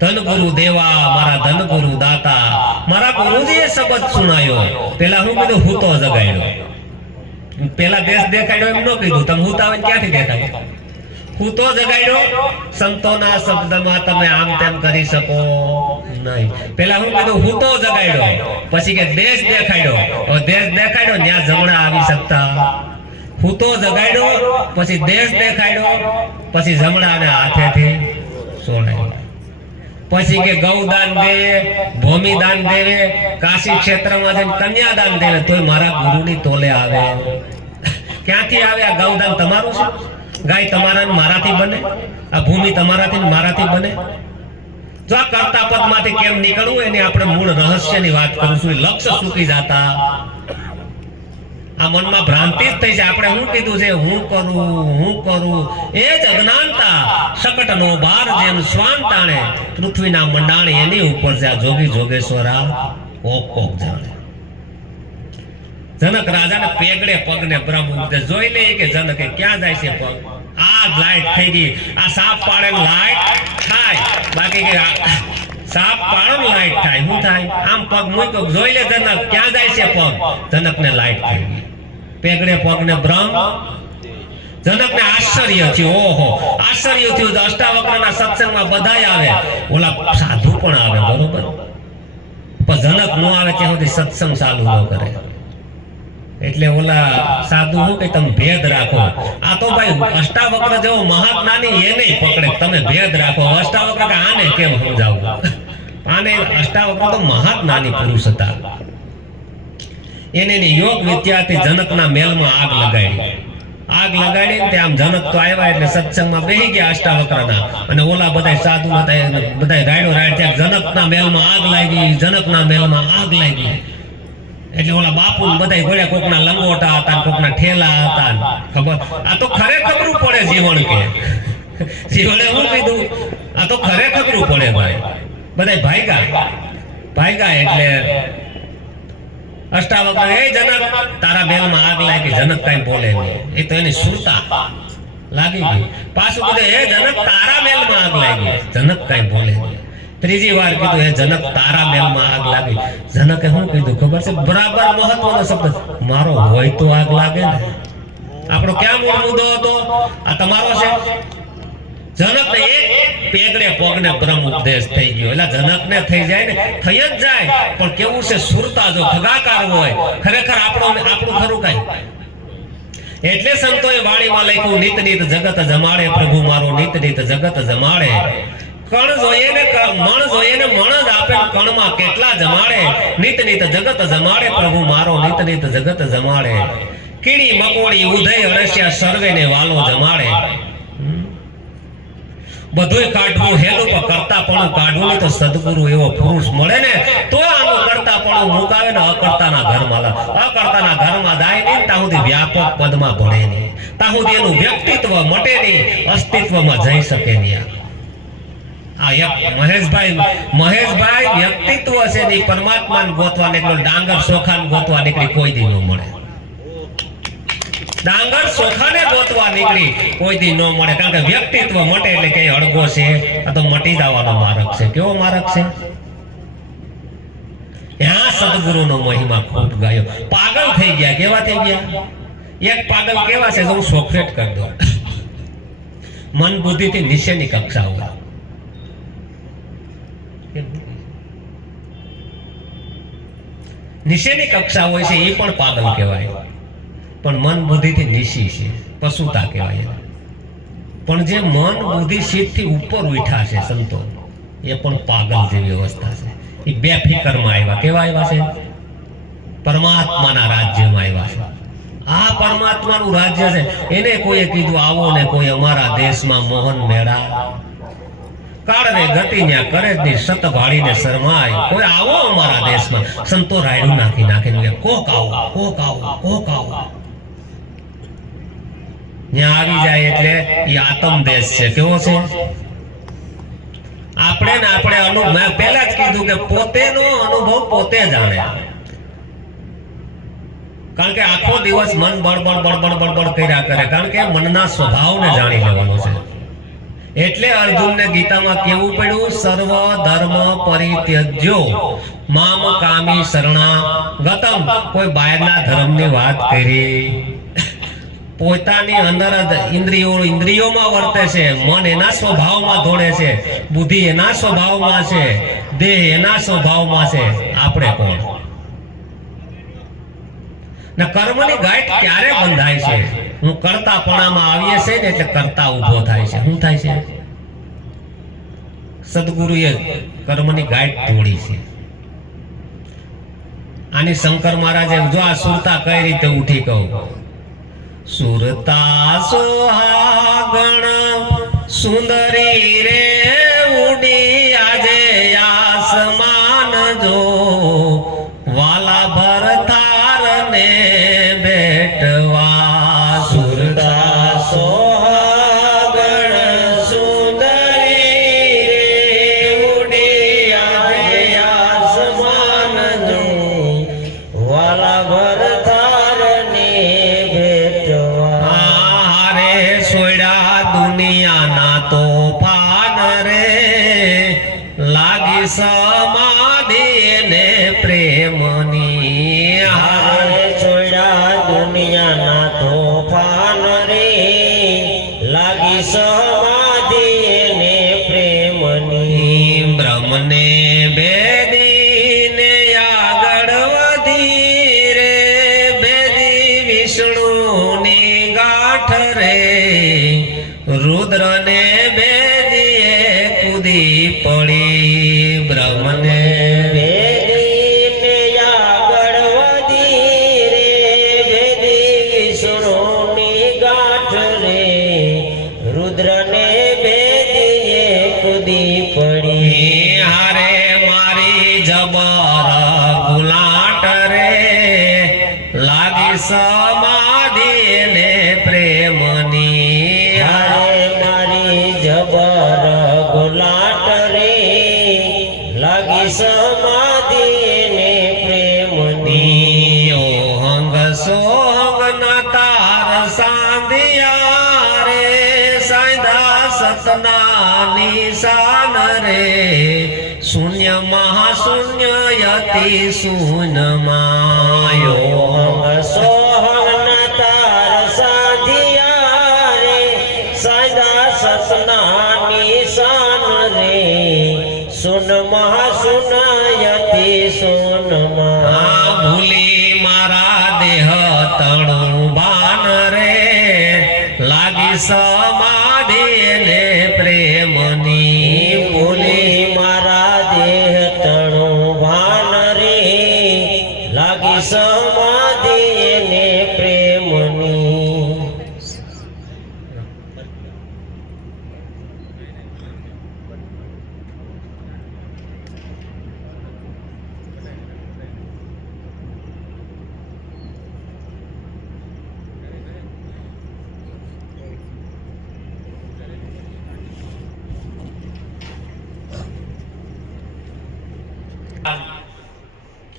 ધન ગુરુ દેવા, મારા ધન ગુરુ દાતા. મારા ગુરુજીએ શબ્દ સુણાયો. પેલા હું કીધું, હું તો જગાડ્યો. પેલા દેશ દેખાડ્યો એમ ન કીધું, તમે હું તો આવે ક્યાંથી દેખાડ્યો? હું તો જગાડ્યો. સંતોના શબ્દમાં તમે આમ તેમ કરી શકો નહીં. પેલા હું કીધું, હું તો જગાડ્યો. પછી કે દેશ દેખાડ્યો. દેશ દેખાડ્યો ત્યાં જમણા આવી શકતા. હું તો જગાડ્યો, પછી દેશ દેખાડ્યો, પછી જમણાને હાથેથી સોડાયો. પછી કે ગૌદાન દેવે, ભૂમિદાન દેવે, કાશી ક્ષેત્રમાં જઈને કન્યાદાન દેવે, તોય મારા ગુરુની તોલે આવે. ક્યાંથી આવે? આ ગૌદાન તમારું છે? ગાય તમારા ને મારાથી બને? આ ભૂમિ તમારાથી ને મારાથી બને? જો આ કર્તા પદમાંથી કેમ નીકળવું એની આપણે મૂળ રહસ્યની વાત કરું છું. લક્ષ્ય ચૂકી જાતા, આ મનમાં ભ્રાંતિ જ થઈ છે. આપણે શું કીધું છે? હું કરું એ જ અજ્ઞાનતા. શકટનો ભાર જેમ શ્વાન તાણે, પૃથ્વીના મંડાણી એની ઉપર છે. આ જોગી જોગેશ્વરા કોક જાણે. જનક રાજાને પેગડે પગને બ્રહ્મ ઉપદેશ. જોઈ લે કે જનક ક્યાં જાય છે પગ? આ લાઈટ થઈ ગઈ. આ સાપ પાડે લાઈટ થાય, બાકી કે સાપ પાડો લાઈટ થાય. શું થાય? આમ પગ મૂક્યો, જોઈ લે જનક ક્યાં જાય છે પગ? જનકને લાઈટ થઈ ગઈ. પેગડે પગને બ્રહ્મ. જનકને આશ્ચર્ય થયું. ઓહો, આશ્ચર્ય થયું. અષ્ટાવક્રના સત્સંગમાં બધાય આવે, ઓલા સાધુ પણ આવે, બરોબર, પણ જનક નો આવે ત્યાં સુધી સત્સંગ ચાલુ ન કરે. એટલે ઓલા સાધુ હું કે તમે ભેદ રાખો. આ તો ભાઈ અષ્ટાવક્ર જેવો મહાજ્ઞાની એને પકડે, તમે ભેદ રાખો. અષ્ટાવક્ર કે આને કેમ સમજાવું? આને અષ્ટાવક્ર તો મહાજ્ઞાની પુરુષ હતા. એને યોગ વિદ્યાર્થી જનકના મેલમાં આગ લગાડી. આગ લગાડીને તે આમ જનક તો આવ્યા એટલે સત્સંગમાં બેસી ગયા અષ્ટાવક્રના, અને ઓલા બધા સાધુ બધા રાયડો રાયડ ત્યાં જનકના મેલમાં આગ લાગી. જનકના મેલમાં આગ લાગી એટલે ઓલા બાપુ બધા ગોળ્યા. કોકના લંગોટા હતા, કોકના ઠેલા હતા. ખબર? આ તો ખરેખર પડે જીવન કે જીવને હું કીધું, આ તો ખરેખર પડે ભાઈ. બધા ભાગ્યા એટલે અષ્ટાવક્ર, એ જનક તારા બેલમાં આગ લાગી. જનક કઈ બોલે નહીં. એ તો એની સુરતા લાગી ગઈ. પાછું કીધું, હે જનક તારા મેલમાં આગ લાગી. જનક કઈ બોલે નહીં. ત્રીજી વાર કીધું, હે જનક તારા મેલમાં આગ લાગી. જનકે શું કીધું ખબર છે? બરાબર મહત્વનો શબ્દ, મારો હોય તો આગ લાગે ને. આપણો ક્યાં મૂળ મુદ્દો હતો? આ તમારો છે. જનકને એક પેગડે પગને બ્રહ્મ ઉપદેશ થઈ ગયો. એટલે જનકને થઈ જાય ને, થઈ જ જાય. પણ કેવું છે સુરતા, જો ખગાકાર હોય ખરેખર આપણું ખરું કઈ. એટલે સંતોએ વાણીમાં લખ્યું, નિત નિત જગત જમાડે પ્રભુ મારો, નિત નિત જગત જમાડે. કણ જોઈએ ને મણ જોઈએ ને મણ જ આપે. કણમાં કેટલા જમાડે. નિત નિત જગત જમાડે પ્રભુ મારો, નિત નિત જગત જમાડે. કીડી મકોડી ઉદય અળસિયા સર્વેને વાલો જમાડે. બધુંય કાઢવું હેલું, પણ કરતા પણ કાઢવું નહીં. તો સદગુરુ એવો પુરુષ મળે ને તો આનું કરતા પણ મુકાવે ને. અકર્તાના ઘરમાં જાય નહીં. ત્યાં સુધી વ્યાપક પદમાં ભળે નહીં. ત્યાં સુધી એનું વ્યક્તિત્વ મટે નહીં, અસ્તિત્વમાં જઈ શકે નહીં. આ એક મહેશભાઈ વ્યક્તિત્વ છે ને, પરમાત્માને ગોતવા નીકળ્યો. ડાંગર ચોખાને ગોતવા નીકળી, કોઈ દી ન મળે. ડાંગર ચોખાને ગોતવા નીકળી, કોઈ દી ન મળે. કારણ કે વ્યક્તિત્વ મટે એટલે કઈ અડગો છે. આ તો મટી જવાનો માર્ગ છે. કેવો માર્ગ છે? ત્યાં સદગુરુનો મહિમા ખૂબ ગાયો. પાગલ થઈ ગયા. કેવા થઈ ગયા? એક પાગલ કેવા છે, હું સોફેટ કરી દઉં. મન બુદ્ધિ થી નીચેની કક્ષા હોય. નીચેની કક્ષા હોય છે એ પણ પાગલ કહેવાય. પણ મન બુદ્ધિ થી નીચી છે, પશુતા કહેવાય. પણ જે મન બુદ્ધિ સીધ થી ઉપર ઉઠ્યા છે સંતો, એ પણ પાગલ જેવી અવસ્થા છે. એ બેફિકરમાં આવ્યા. કેવા આવ્યા છે? પરમાત્માના રાજ્યમાં આવ્યા છે. આ પરમાત્માનું રાજ્ય છે. એને કોઈએ કીધું આવો ને કોઈ અમારા દેશમાં મોહન મેળા. કાળને ગતિને કરે જ નહીં, સત ભાળીને શરમાય. કોઈ આવો અમારા દેશમાં. સંતો રાયડું નાખીને કોક આવો, કોક આવો, કોક આવો. ત્યાં આવી જાય એટલે એ આત્મ દેશ છે. કેવો છે? આપણે અનુભવ, મેં પહેલા જ કીધું કે પોતેનો અનુભવ પોતે જાણે. કારણ કે આખો દિવસ મન બળબડ બળબડ બળબડ કર્યા કરે, કારણ કે મનના સ્વભાવને જાણી લેવાનો છે. એટલે અર્જુનને ગીતામાં કેવું પડ્યું? સર્વ ધર્મ પરિત્યજ્યો મામ કામી શરણાગતમ. કોઈ બહારના ધર્મની વાત કરી, પોતાની અંદર જ ઇન્દ્રિયોમાં વર્તે છે, મન એના સ્વભાવમાં દોડે છે, બુદ્ધિ એના સ્વભાવમાં છે, દેહ એના સ્વભાવમાં છે. આપણે કોણ? ને કર્મની ગાંઠ ક્યારે બંધાય છે? હું કરતાપણામાં આવીએ છે ને એટલે કરતા ઊભો થાય છે. શું થાય છે? સદગુરુએ કર્મની ગાંઠ તોડી છે. આની શંકર મહારાજે જો આ સુરતા કઈ રીતે ઉઠી કહું. સુરતા સોહાગણ સુંદરી રે ઉડી આજે આસમાન જો વાલા ભરથાર ને બેટવા. સુરતા સોહાગણ સુંદરી રે ઉડી આજે આસમાન જો વાલા ભરથાર ને બેટવા. હારે સોયડા દુનિયાના તોફાન રે લાગી સમાધિ ને પ્રેમની. હારે સોયડા દુનિયાના તોફાન રે લાગી સમાધિ ને પ્રેમની. બ્રહ્મને બેદીને આગળ વધી રે બેદી વિષ્ણુની ગાંઠ રે રુદ્રને બેદીએ કૂદી પડી. બ્રહ્મને બેદીને આગળ વધી રે બેદી વિષ્ણુની ગાંઠ રે રુદ્રને બેદીએ કૂદી પડી. હારે મારી જબર ગુલાટ રે લાગી સમાધિ ને પ્રેમની. હારે મારી જબર ગુલાટ રે લાગી સમાધિ ને પ્રેમની. ઓહંગ સોહંગ ના તાર સાંધિયા રે સાંધા સતના નિશાન રે શૂન્ય મહાશૂન્ય યતિ શૂન્યમાયો. સોહંગ ના તાર સાંધિયા રે સાંધા સતના નિશાન રે સુન મહાસુનાયતિ સોનમાં. ભૂલી મારા દેહ તણું બાન રે લાગી સમાધિ ને પ્રેમની. ભૂલી મારા દેહ તણું બાન રે લાગી સમાધિ ને પ્રેમની.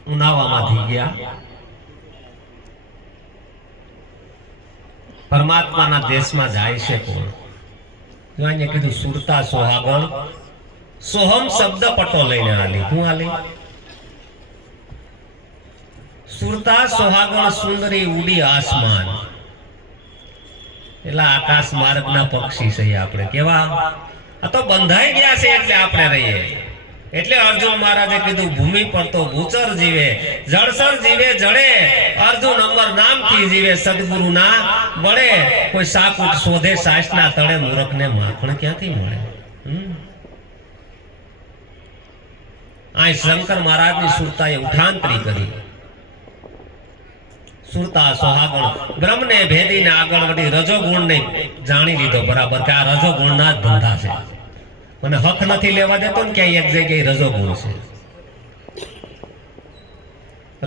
ઉનાવામાંથી ગયા, પરમાત્માના દેશમાં જાય છે કોણ? જો અહીંયા કીધું સુરતા સોહાગણ. સોહમ શબ્દ પટો લઈને આલી. હું આલી? સુરતા સોહાગણ સુંદરી ઉડી આસમાન. એટલે આકાશ માર્ગના પક્ષી છે આપણે. કેવા? આ તો બંધાઈ ગયા છે એટલે આપણે રહીએ. એટલે અર્જુન મહારાજે કીધું ભૂમિ પર તો ભૂચર જીવે, જળસર જીવે જડે, અર્જુન અમર નામથી જીવે, સદગુરુ ના બળે. કોઈ સાકુટ શોધે સાસના તળે, મૂર્ખને માખણ ક્યાંથી મળે? આ શંકર મહારાજની સુરતાએ ઉઠાંતરી કરી. સુરતા સોહાગણ બ્રહ્મને ભેદીને આગળ વધી રજોગુણને જાણી લીધો બરાબર કે આ રજોગુણના જ ધંધા છે. મને હક નથી લેવા દેતો ને ક્યાંય એક જગ્યાએ રજોગુણ છે.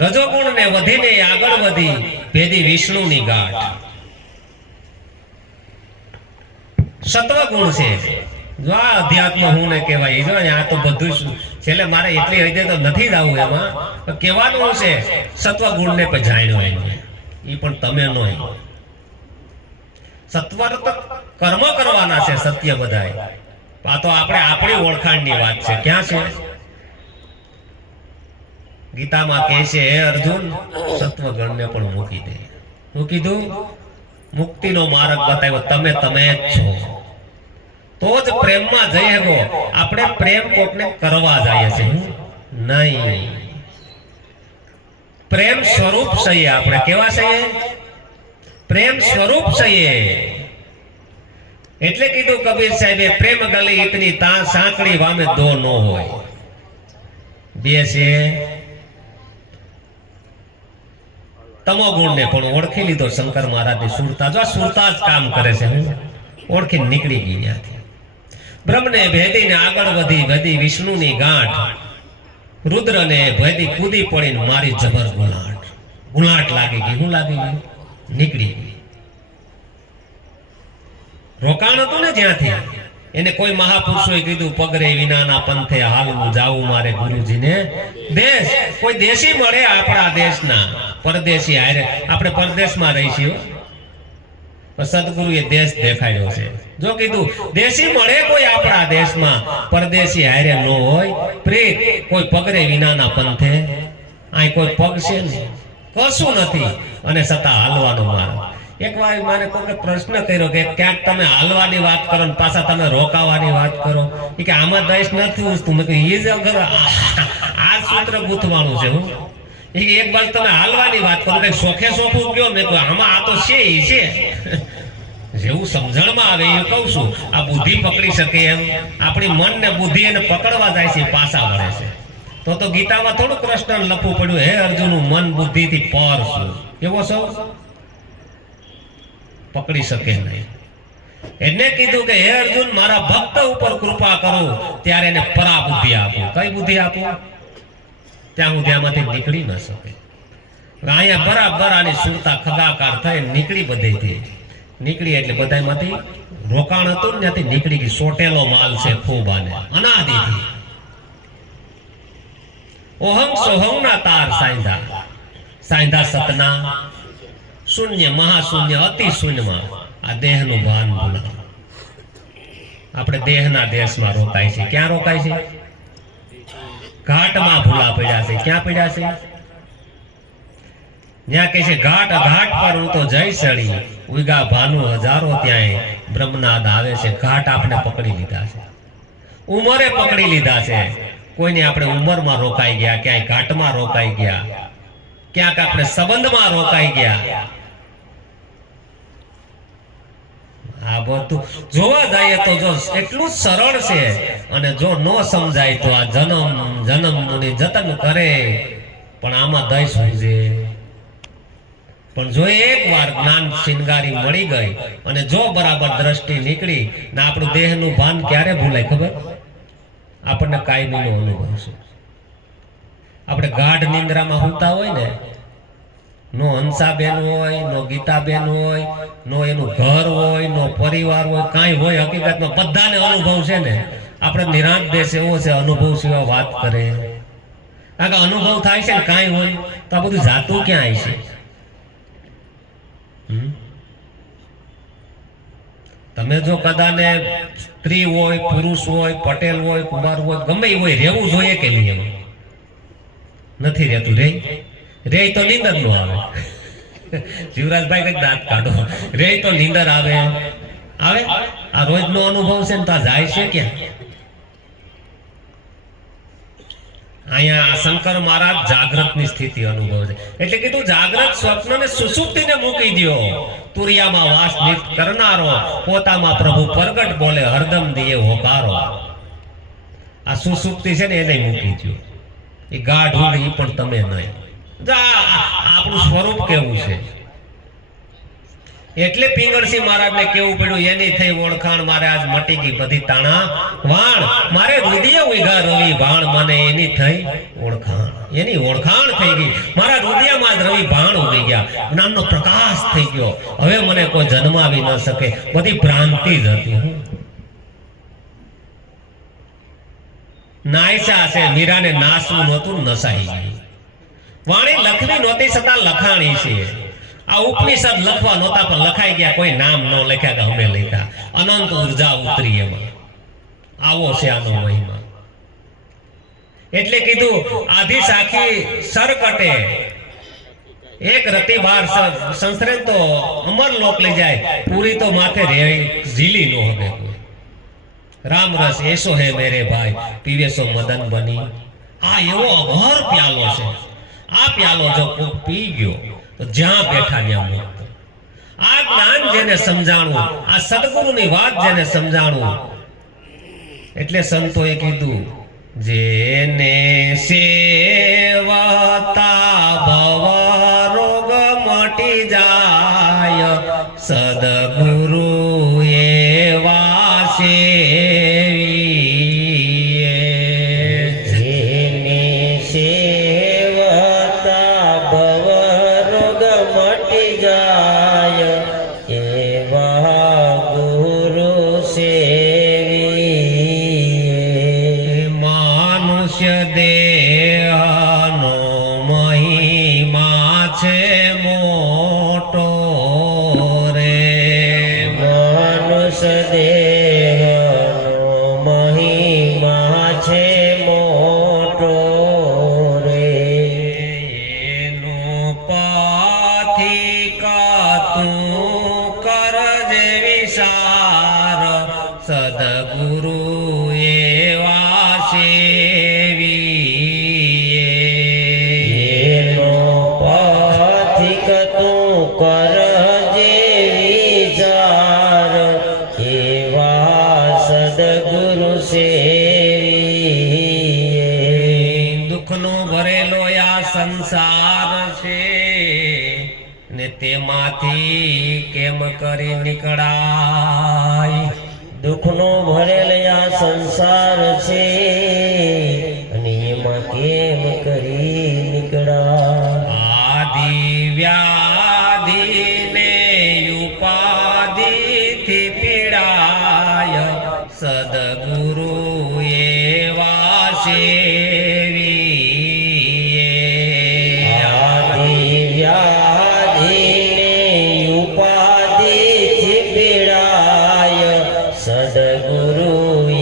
રજોગુણ ને વધીને આગળ વધી ભેદી વિષ્ણુની ગાંઠ. સત્વગુણ છે. જો આ અધ્યાત્મ હું ને કહેવાય જો આ તો બધું જ છેલ્લે મારે એટલી હદે તો નથી જ આવું એમાં પણ કહેવાનું છે સત્વગુણ ને પણ જાણ્યો એને એ પણ તમે નો સત્વર તો કર્મ કરવાના છે સત્ય બધાય. આ તો આપણે આપણી ઓળખાણની વાત છે. ક્યાં છે ગીતામાં કહે છે હે અર્જુન સત્વગણને પણ મૂકી દે. શું કીધું? મુક્તિનો માર્ગ બતાવ્યો. તમે જ છો તો જ પ્રેમમાં જઈ શકો. આપણે પ્રેમ કોકને કરવા જઈએ છીએ નહીં. પ્રેમ સ્વરૂપ છીએ આપણે. કેવા છીએ? પ્રેમ સ્વરૂપ છીએ. એટલે કીધું કબીર સાહેબે પ્રેમ ગલી ઇતની સાંકડી વામે દો નો હોય. બે છે તમો ગુણ ને પણ ઓળખી લીધો શંકર મહારાજની સુરતા. જો સુરતા જ કામ કરે છે. હું ઓળખીને નીકળી ગઈ ત્યાંથી. બ્રહ્મને ભેદીને આગળ વધી વિષ્ણુની ગાંઠ રુદ્રને ભેદી કૂદી પડીને મારી જબર ગુલાટ લાગી ગઈ. હું લાગી ગઈ? નીકળી ગઈ. રોકાણ હતું ને જ્યાંથી એને કોઈ મહાપુરુષોએ કીધું પગરે વિનાના પંથે હાલવું જાવું મારે ગુરુજીને દેશ. કોઈ દેશી મળે આપણા દેશના, પરદેશી હારે આપણે પરદેશમાં રહીશું. સદગુરુએ દેશ દેખાડ્યો છે. જો કીધું દેશી મળે કોઈ આપણા દેશમાં, પરદેશી હારે નો હોય પ્રીત. કોઈ પગરે વિનાના પંથે અહીં કોઈ પગ છે ને કશું નથી અને છતાં હાલવાનો માર્ગ. એક વાર મને કોઈ પ્રશ્ન કર્યો કે ક્યાંક તમે હાલવાની વાત કરો ને પાછા તમે રોકાવાની વાત કરો. એ કે આમાં દેશ નથી ઉસતું. મેં કહ્યું એ જ અગર આ સૂત્ર ગૂંથવાનું છે. હું એક બાજુ તમે હાલવાની વાત કરો કઈ સોખે સોખું કયો. મેં કહ્યું આમાં આ તો છે એ છે. જેવું સમજણમાં આવે એ કહું છું. આ બુદ્ધિ પકડી શકે એમ આપણી મન ને બુદ્ધિ એને પકડવા જાય છે, પાછા વળે છે. તો ગીતામાં થોડું કૃષ્ણ લખવું પડ્યું હે અર્જુન મન બુદ્ધિ થી પર છું. એવો સૌ પકડી શકે નહીં. એને કીધું કે હે અર્જુન મારા ભક્ત ઉપર કૃપા કરો ત્યારે એને પરા બુદ્ધિ આપો. કઈ બુદ્ધિ આપો? ત્યાં હું ત્યાંમાંથી નીકળી ન શકે. અહીંયા બરાબર આની સુરતા ખગાકાર થઈ નીકળી બધેથી નીકળી એટલે બધામાંથી રોકાણ હતું ને ત્યાંથી નીકળી ગઈ. સોટેલો માલ છે ખૂબ આને અનાદિથી. ઓહમ સોહમ ના તાર સાંધા સતના શૂન્ય મહાશૂન્ય અતિ શૂન્યમાં આ દેહનું ભાન ભૂલા. આપણે દેહના દેશમાં રોકાય છે. ક્યાં રોકાય છે? ઘાટમાં ભૂલા પડ્યા છે. ક્યાં પડ્યા છે? ત્યાં કહે છે ઘાટ પર હું તો જઈ સડી ઉગા ભાનુ હજારો ત્યાં બ્રહ્મનાદ આવે છે. ઘાટ આપણે પકડી લીધા છે, ઉંમરે પકડી લીધા છે. કોઈને આપણે ઉંમરમાં રોકાઈ ગયા, ક્યાંય ઘાટમાં રોકાઈ ગયા, ક્યાંક આપણે સંબંધમાં રોકાઈ ગયા. આ બધું જોવા જઈએ તો જો એટલું સરળ છે અને જો ન સમજાય તો આ જન્મની જતન કરે પણ આમાં દઈ સમજે. પણ જો એકવાર જ્ઞાન શિંગારી મળી ગઈ અને જો બરાબર દ્રષ્ટિ નીકળી ને આપણું દેહનું ભાન ક્યારે ભૂલાય ખબર? આપણને કાયમીનો અનુભવ છે. આપણે ગાઢ નિંદ્રામાં હોતા હોય ને, નો હંસાબેન હોય, નો ગીતાબેન હોય, નો એનું ઘર હોય, નો પરિવાર હોય, કાંઈ હોય, હકીકતમાં બધાને અનુભવ છે ને. આપણે નિરાંત દેશ એવો છે અનુભવ સિવાય વાત કરે. કારણ કે અનુભવ થાય છે ને કાંઈ હોય તો આ બધું જાતું ક્યાં આવી છે? તમે જો કદાને સ્ત્રી હોય, પુરુષ હોય, પટેલ હોય, કુમાર હોય, ગમે એ હોય, રહેવું જોઈએ કે નહીં? એમ નથી રહેતું. રે તો નીંદર નો આવે. જીવરાજભાઈ કઈક દાંત કાઢો. રે તો નીંદર આવે. આ રોજ નો અનુભવ છે ને તો જાય છે ક્યાં? અહીંયા શંકર મહારાજ જાગ્રત ની સ્થિતિ અનુભવ છે. એટલે કીધું જાગ્રત સ્વપ્ન ને સુષુપ્તિ ને મૂકી દો. તુરિયામાં વાસ નિત કરનારો પોતામાં પ્રભુ પ્રગટ બોલે હરદમ દિયે હોકારો. આ સુષુપ્તિ છે ને એને મૂકી દો. એ ગાઢ ઊંઘ એ પણ તમે નહીં. આપણું સ્વરૂપ કેવું છે? એટલે પિંગળસિંહ મહારાજને કેવું પડ્યું એની થઈ ઓળખાણ મારે આજ મટી ગઈ બધી તાણા વાણ મારે રુદિય ઉઘા રવિ ભાણ મને એની થઈ ઓળખાણ એની ઓળખાણ થઈ ગઈ મારા રુદિયામાં જ રવિ ભાણ ઉગી ગયા જ્ઞાનનો પ્રકાશ થઈ ગયો હવે મને કોઈ જન્માવી ન શકે બધી ભ્રાંતિ જ હતી નાયસા છે મીરાને નાસવું નહોતું નસાઈ ગયું વાણી લખવી નહોતી છતાં લખાણી છે આ ઉપનિષદ લખવા નહોતા પણ લખાઈ ગયા કોઈ નામ ન લખ્યા કે અમે લખ્યા અનંત ઉર્જા ઉતરી એમાં આવો છે આનો મહિમા એટલે કીધું આધિ સાખી સરકટે એક રતિ બાર સંસરે તો અમર લોક લઈ જાય પૂરી તો માથે રે ઝીલી નો હવે રામ રસ એસો હે મેરે ભાઈ પીવે સો મદન બની આ એવો અઘોર પ્યાલો છે આ પ્યાલો જો કોક પી ગયો તો જ્યાં બેઠા ત્યાં મુક્ત આ જ્ઞાન જેને સમજાણું આ સદગુરુની વાત જેને સમજાણું એટલે સંતોએ કીધું જેને સેવતા ભવ રોગ મટી જાય સદગુરુ એવા સેવીએ જેને સેવતા ભવ રોગ મટી જાય એવા ગુરુ સેવીએ માનુષ્ય દેહનો મહિમા છે મોટો રે મનુષ્ય દેહનો મહિમા છે મોટો રે એનો પાથિક તું કરજે વિચાર સદગુરુ એવા સેવીએ એનો પથિક તું કરજે વિચાર એવા સદગુરુ સેવીએ દુઃખનો ભરેલો આ સંસાર છે ને તેમાંથી કેમ કરી નીકળાય દુઃખનો ભરેલ આ સંસાર છે અને એમાં કેમ કરી નીકળાય આદિ વ્યાધિને ઉપાધિથી પીડાય સદગુરુ એવા સેવીએ આદિ વ્યાધિને ઉપાધિથી પીડાય સદગુરુ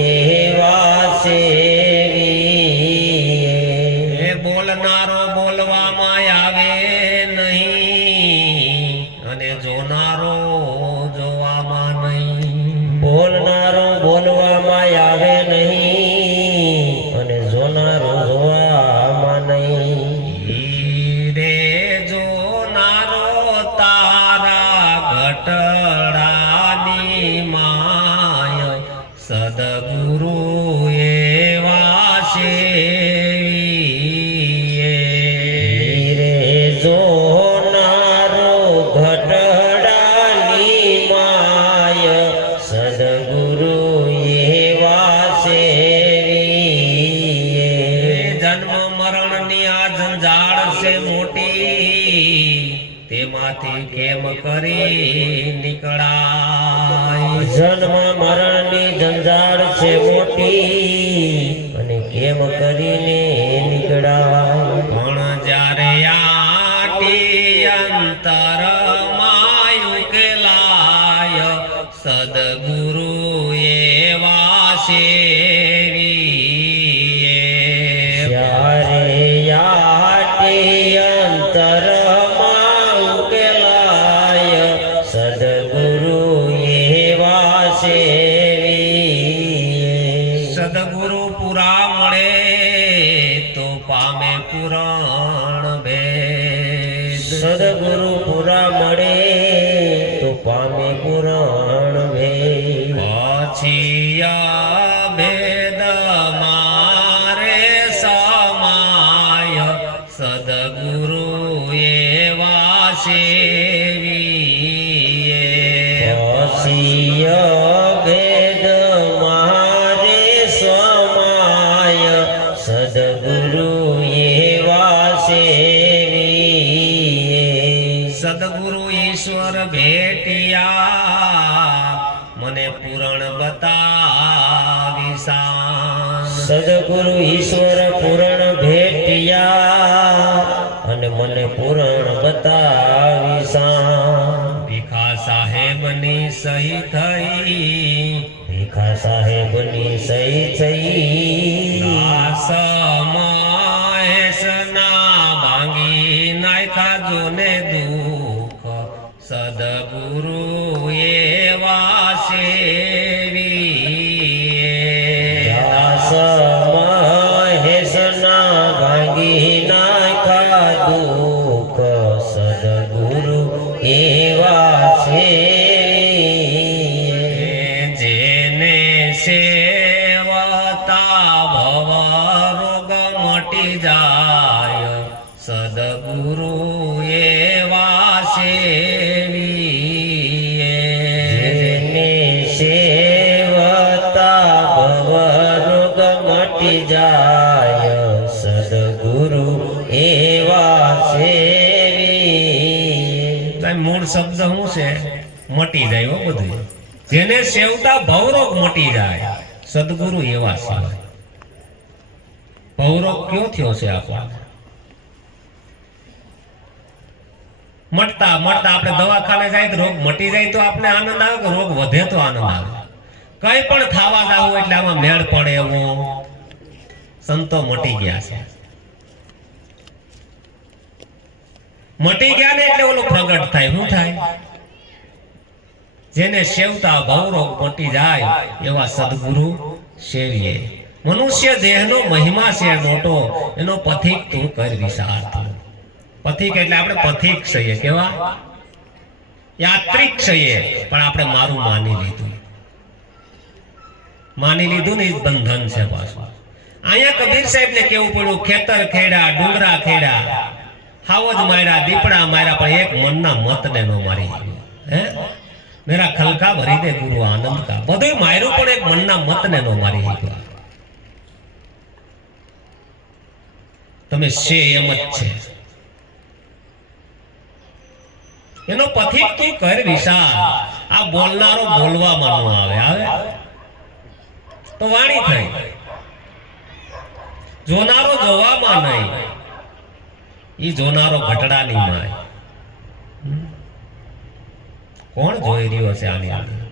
એવા સેવીએ એ બોલનારો બોલવામાં આવે નહીં અને જોનારો જોવામાં નહીં બોલનારો બોલવામાં આવે નહીં અને જોનારો જોવામાં નહીં રે જોનારો તારા ઘટડાની માય સદગુરુ એવા સેવીએ રે જોનારો ઘટડાની માય સદગુરુ એવા સેવીએ જન્મ મરણની આ જંજાળ છે મોટી તેમાંથી કેમ કરી નીકળાય જન્મ મરણની જંજાળ છે મોટી અને કેમ કરીને નીકળાય પણ જ્યારે આટી અંતરમાં ઉકેલાય સદગુરુ એવા સેવીએ જ્યારે યાટી અંતરમાં ઉકેલાય સદગુરુ એવા સેવીએ સદગુરુ પુરા મળે તો પામે પુરાણ ભેદ સદગુરુ પુરા મળે તો પામે પુરાણ ભેદ પછી આ ભેદ મારે સમાય સદગુરુ એવા સેવીએ બતાવી શાન સદગુરુ ઈશ્વર પૂરણ ભેટિયા અને મને પૂરણ બતાવી શાન ભીખા સાહેબની સહી થઈ ભીખા સાહેબની સહી થઈ દાસમહેશના ભાંગી નાખ્યા જોને દુઃખ સદગુરુ એવા સેવી દાસ મહેશના ભાંગી નાખ્યા દુઃખ સદગુરુ એવા છે જેને સેવતા ભવ રોગ મટી જાય સદગુરુ એવા સેવી જેને સેવતા ભવ રોગ મટી જાય સદગુરુ એવા સેવી મૂળ શબ્દ શું છે મટી જાય હો બધું જેને સેવતા ભવરોગ મટી જાય સદગુરુ એવા છે ભવરોગ કયો થયો છે આપણને મટતા મટતા આપણે દવાખાને જાય તો રોગ મટી જાય તો આપણે આનંદ આવે કે રોગ વધે તો આનંદ આવે કઈ પણ ખાવા જાવું એટલે આમાં મેળ પડે એવો સંતો મટી ગયા છે મટી ગયા ને એટલે ઓલું પ્રગટ થાય શું થાય જેને સેવતા ભવરોગ મટી જાય એવા સદગુરુ સેવીએ મનુષ્ય દેહનો મહિમા છે મોટો એનો પથિક તું કર વિચાર પથિક એટલે આપણે પથિક છીએ કેવા યાત્રિક છીએ પણ આપણે મારું માની લીધું ને એ બંધન છે પાછું અહીંયા કબીર સાહેબ ને કેવું પડ્યું ખેતર ખેડા ડુંગરા ખેડા હાવજ માર્યા દીપડા માર્યા પણ એક મનના મતને નો મારી હે મેરા ખલકા ભરી દે ગુરુ આનંદ કા બધું માર્યું પણ એક મનના મતને નો મારી ગયો તમે છે એમ જ છે એનો પથિક તું કર વિચાર આ બોલનારો બોલવામાં ન આવે તો વાણી થઈ જોનારો જોવામાં નહીં ઈ જોનારો ઘટડાની માય કોણ જોઈ રહ્યો છે આની અંદર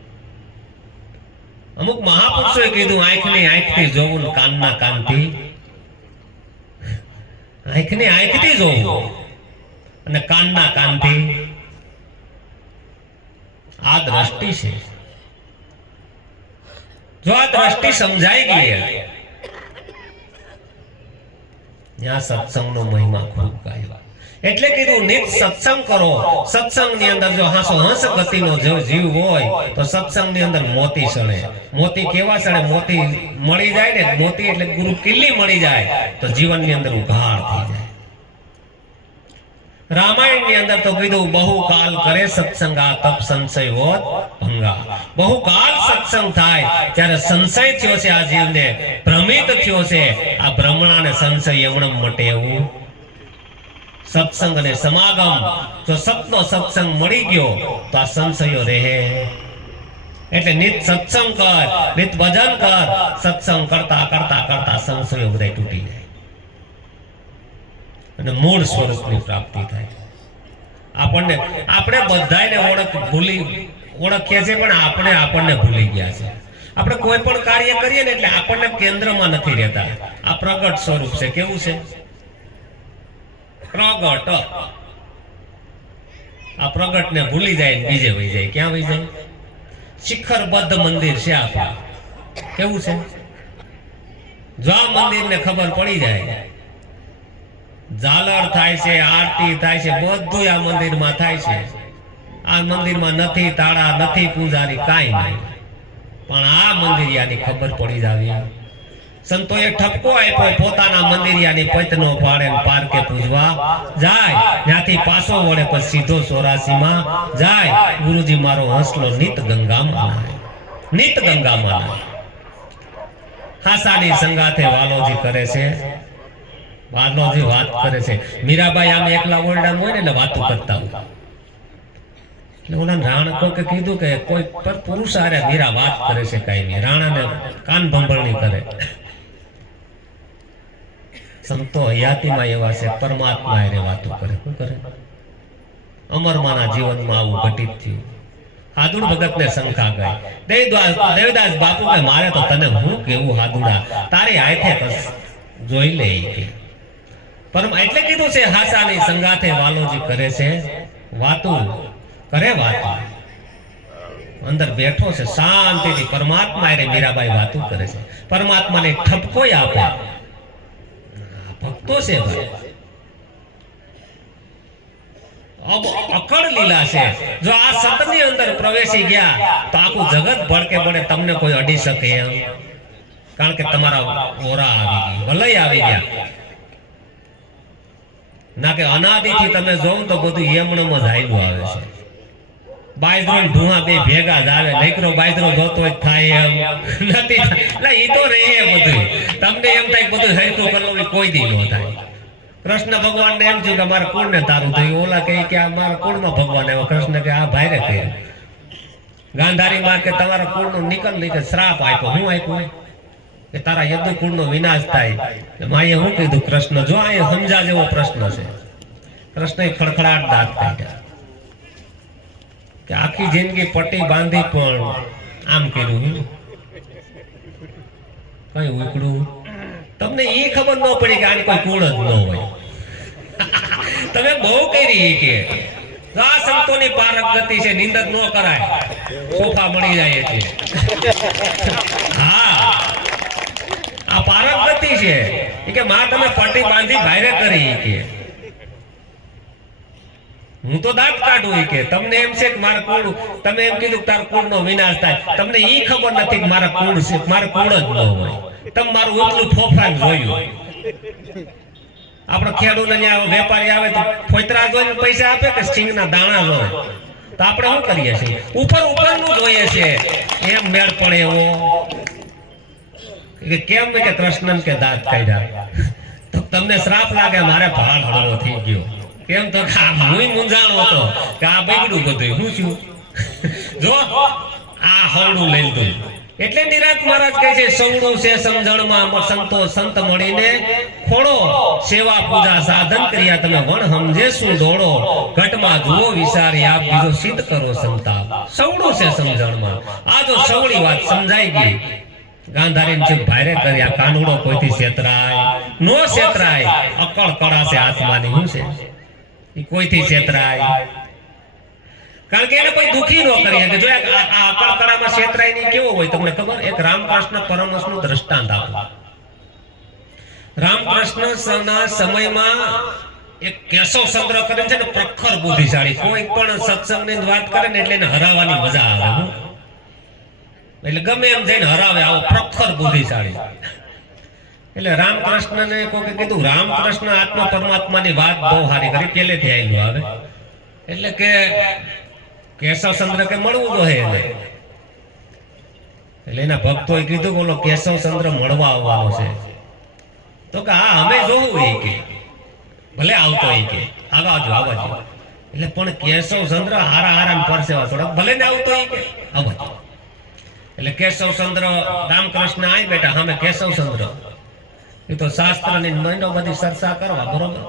અમુક મહાપુરુષોએ કીધું આંખની આંખથી જોવું ને કાનના કાનથી આંખની આંખથી જોવું અને કાનના કાનથી આ દ્રષ્ટિ છે જો આ દ્રષ્ટિ સમજાઈ ગઈ ત્યાં સત્સંગનો મહિમા ખૂબ ગાયો એટલે કીધું નિત સત્સંગ કરો સત્સંગની અંદર જો હંસ ગતિનો જો જીવ હોય તો સત્સંગની અંદર મોતી સણે મોતી કેવા સણે મોતી મળી જાય ને મોતી એટલે ગુરુ કિલ્લી મળી જાય તો જીવનની અંદર ઉઘાડ થઈ જાય રામાયણની અંદર તો કીધું બહુ કાલ કરે સત્સંગ આ તપ સંશય હોત ભંગા બહુ કાલ સત્સંગ થાય ત્યારે સંશય થયો છે આ જીવને ભ્રમિત થયો છે આ ભ્રમણાને સંશય એવણમ મટે એવું સત્સંગ અને સમાગમ જો સતનો સત્સંગ મળી ગયો તો આ સંશયો રહે એટલે નિત સત્સંગ કર નિત ભજન કર સત્સંગ કરતા કરતા કરતા સંશયો બધા તૂટી જાય અને મૂળ સ્વરૂપની પ્રાપ્તિ થાય આપણે બધાને ઓળખીએ છીએ પણ આપણને ભૂલી ગયા છે આપણે કોઈ પણ કાર્ય કરીએ ને એટલે આપણને કેન્દ્રમાં નથી રહેતા આ પ્રગટ સ્વરૂપ છે કેવું છે પ્રગટ આ પ્રગટને ભૂલી જાય બીજે વહી જાય ક્યાં વહી જાય શિખરબદ્ધ મંદિર છે આપણા કેવું છે જો આ મંદિરને ખબર પડી જાય ઝાલર થાય છે આરતી થાય છે બધું આ મંદિરમાં થાય છે આ મંદિરમાં નથી તાળા નથી પૂજારી કાંઈ નહીં પણ આ મંદિરિયાની ખબર પડી જાવી સંતોએ ઠપકો આપ્યો પોતાના મંદિરિયાની પૈતનો પાડે પાર્કે પૂજવા જાય ત્યાંથી પાછો વળે પછી સીધો 84માં જાય ગુરુજી મારો હંસલો નિત ગંગામાં હાસાની સંગાથે વાલોજી કરે છે વાલોજી વાત કરે છે મીરાબાઈ આમ એકલા ઓરડામાં હોય ને એટલે વાતો કરતા હોય એટલે ઓલા રાણા કોકે કીધું કે કોઈ પર પુરુષ હારે મીરા વાત કરે છે કઈ નહીં, રાણાને કાન ભંભરણી કરે. સંતો હયાતીમાં એવા છે, પરમાત્મા હારે વાતો કરે. શું કરે? અમરમાના જીવનમાં આવું ઘટિત થયું. હાદુડ ભગતને શંકા ગઈ. દેવદાસ બાપુ કે મારે તો તને હું કેવું હાદુડા, તારી હાથે જોઈ લે કે એટલે કીધું છે હાસાની સંગાથે વાલોજી કરે છે વાતું, કરે વાતું. અંદર બેઠો છે શાંતિથી પરમાત્મા હારે મીરાબાઈ વાતું કરે છે. પરમાત્માને ઠપકોય આપે. ભક્તો છે ભાઈ, અકળ લીલા છે. જો આ સતની અંદર પ્રવેશી ગયા તો આખું જગત ભડકે પડે, તમને કોઈ અડી શકે એમ. કારણ કે તમારા ઓરા આવી ગઈ, વલય આવી ગયા. ના કે અનાદિથી તમે જોવ તો બધું યમણમ જ હાલ્યું આવે છે. બાયદરો ને ધુઆ બે ભેગા જ આવે. નૈકરો બાયદરો જોતો જ થાય એમ નથી. એટલે ઈ તો રહે બધું. તમને એમ થાય બધું હરખું કરવું કોઈ દી ન થાય. કૃષ્ણ ભગવાન ને એમ થયું કે મારા કુળ ને તારું થયું. ઓલા કહે કે આ મારા કુળમાં ભગવાન આવ્યો. કૃષ્ણ કે આ ભાઈ કહે ગાંધારી માં કે તમારા કુળ નું નીકળ શ્રાપ આપ્યો. હું આપ્યું કે તારા યદુ કુળ નો વિનાશ થાય. માએ શું કીધું? કૃષ્ણ જો આ સમજા જેવો પ્રશ્ન છે. કૃષ્ણ ખડખડાટ દાંત કાઢ્યા કે આખી જિંદગી પટ્ટી બાંધી પણ આમ કર્યું, કઈ ઉકળું. તમને એ ખબર ન પડી કે આની કોઈ કુળ જ ન હોય. તમે બહુ કરી કે આ સંતોની પારક ગતિ છે, નિંદર ન કરાય, સોફા મળી જાય છે. હા, આ પારક ગતિ છે કે માં તમે પટ્ટી બાંધી બાયરે કરી કે હું તો દાંત કાઢું કે તમને એમ છે કે મારા કુળ, તમે એમ કીધું કે તારા કુળ નો વિનાશ થાય. તમને ઈ ખબર નથી કે મારા કુળ છે, મારા કુળ જ ન હોય. તમે મારું એટલું ફોફાન જોયું. આપણો ખેડૂત અહીંયા વેપારી આવે તો ફોતરા જોઈને પૈસા આપે કે સિંગના દાણા જોવે? તો આપણે શું કરીએ છીએ? ઉપર ઉપરનું જોઈએ છે. એમ મેળ પડે એવો કે કેમ કે કૃષ્ણ કે દાંત કાઢ્યા તો તમને શ્રાપ લાગે મારે ભાળ હળવો થઈ ગયો. કેમ તો હું મૂંઝાણો હતો કે આ બગડું બધું હું છું. જો આ હળવું લઈ લીધું એટલે નિરાત મહારાજ કહે છે સૌનું છે સમજણમાં સંતો સંત મળીને ખોળો, સેવા પૂજા સાધન કર્યા તમે વણ સમજે શું દોડો, ઘટમાં જુઓ વિચારી આપ બીજો સિદ્ધ કરો સંતાપ. સૌનું છે સમજણમાં. આ જો સૌની વાત સમજાઈ ગઈ. ગાંધારી જે ભારે કર્યા કાનુડો કોઈથી છેતરાય નો છેતરાય. અકળ કળા છે આત્માની. શું છે એ કોઈથી છેતરાય? કારણ કે એને કોઈ દુખી ન કરી શકે. જો આ અકળ કળામાં છેતરાય નહીં કેવો હોય તમને ખબર? એક રામકૃષ્ણ પરમહંસનું દ્રષ્ટાંત આપો. રામકૃષ્ણના સમયમાં એક કેશવ ચંદ્ર કરે છે ને, પ્રખર બુદ્ધિશાળી. કોઈ પણ સત્સંગની વાત કરે ને એટલે એને હરાવવાની મજા આવે. એટલે ગમે એમ જઈને હરાવે, આવો પ્રખર બુદ્ધિશાળી. એટલે રામકૃષ્ણને કોઈ કીધું રામકૃષ્ણ આત્મા પરમાત્માની વાત બહુ સારી કરી, પેલેથી આવેલું આવે. એટલે કે કેશવચંદ્ર કે મળવું જોઈએ એને. એટલે એના ભક્તોએ કીધું બોલો કેશવચંદ્ર મળવા આવવાનો છે. તો કે હા અમે જોવું એ કે ભલે આવતો એ કે આવજો. એટલે પણ કેશવચંદ્ર હારા પરસેવા થોડા ભલે ને આવતો એ કે આવજો. એટલે કેશવચંદ્ર રામકૃષ્ણ આવી બેઠા સામે. કેશવચંદ્ર એ તો શાસ્ત્રની મહિનો બધી ચર્ચા કરવા, બરોબર?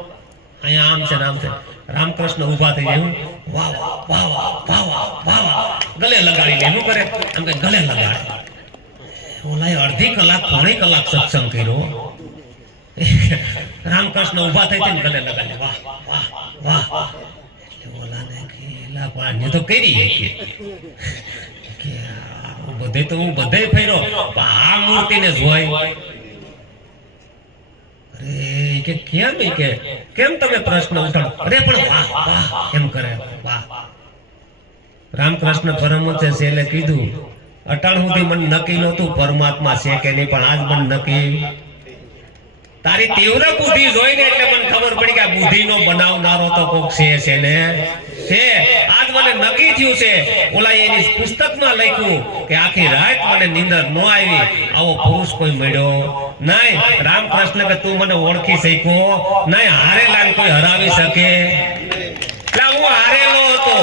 અહીંયા આમ છે ને આમ છે. રામકૃષ્ણ ઉભા થઈ જાય, વાહ વાહ વાહ વાહ વાહ વાહ ગલે લગાડી લે. શું કરે? આમ કે ગલે લગાડે. ઓલાએ અડધી કલાક પોણી કલાક સત્સંગ કર્યો. રામકૃષ્ણ ઉભા થઈ ને ગલે લગાડે, વાહ વાહ વાહ. એટલે ઓલાને કે એલા પાણી તો કરી કે બધે તો હું બધે ફેર્યો, આ મૂર્તિને જોઈ. અરે કે કેમ તમે પ્રશ્ન ઉઠાડો? અરે પણ વાહ વાહ એમ કરે, વાહ. રામકૃષ્ણ પરમહંસે છેલ્લે કીધું અટાણ સુધી મને નક્કી નહોતું પરમાત્મા છે કે નહીં, પણ આજ મને નક્કી. તારી તીવ્ર બુદ્ધિ જોઈને એટલે મને ખબર પડી કે આ બુદ્ધિનો બનાવનારો તો કોક છે ને છે. આજ મને નક્કી થયું છે. ઓલા એની પુસ્તકમાં લખ્યું કે આખી રાત મને નીંદર ન આવી, આવો પુરુષ કોઈ મળ્યો નહીં. રામકૃષ્ણ કે તું મને ઓળખી શક્યો નહીં? હારેલાને કોઈ હરાવી શકે? એટલે હું હારેલો હતો.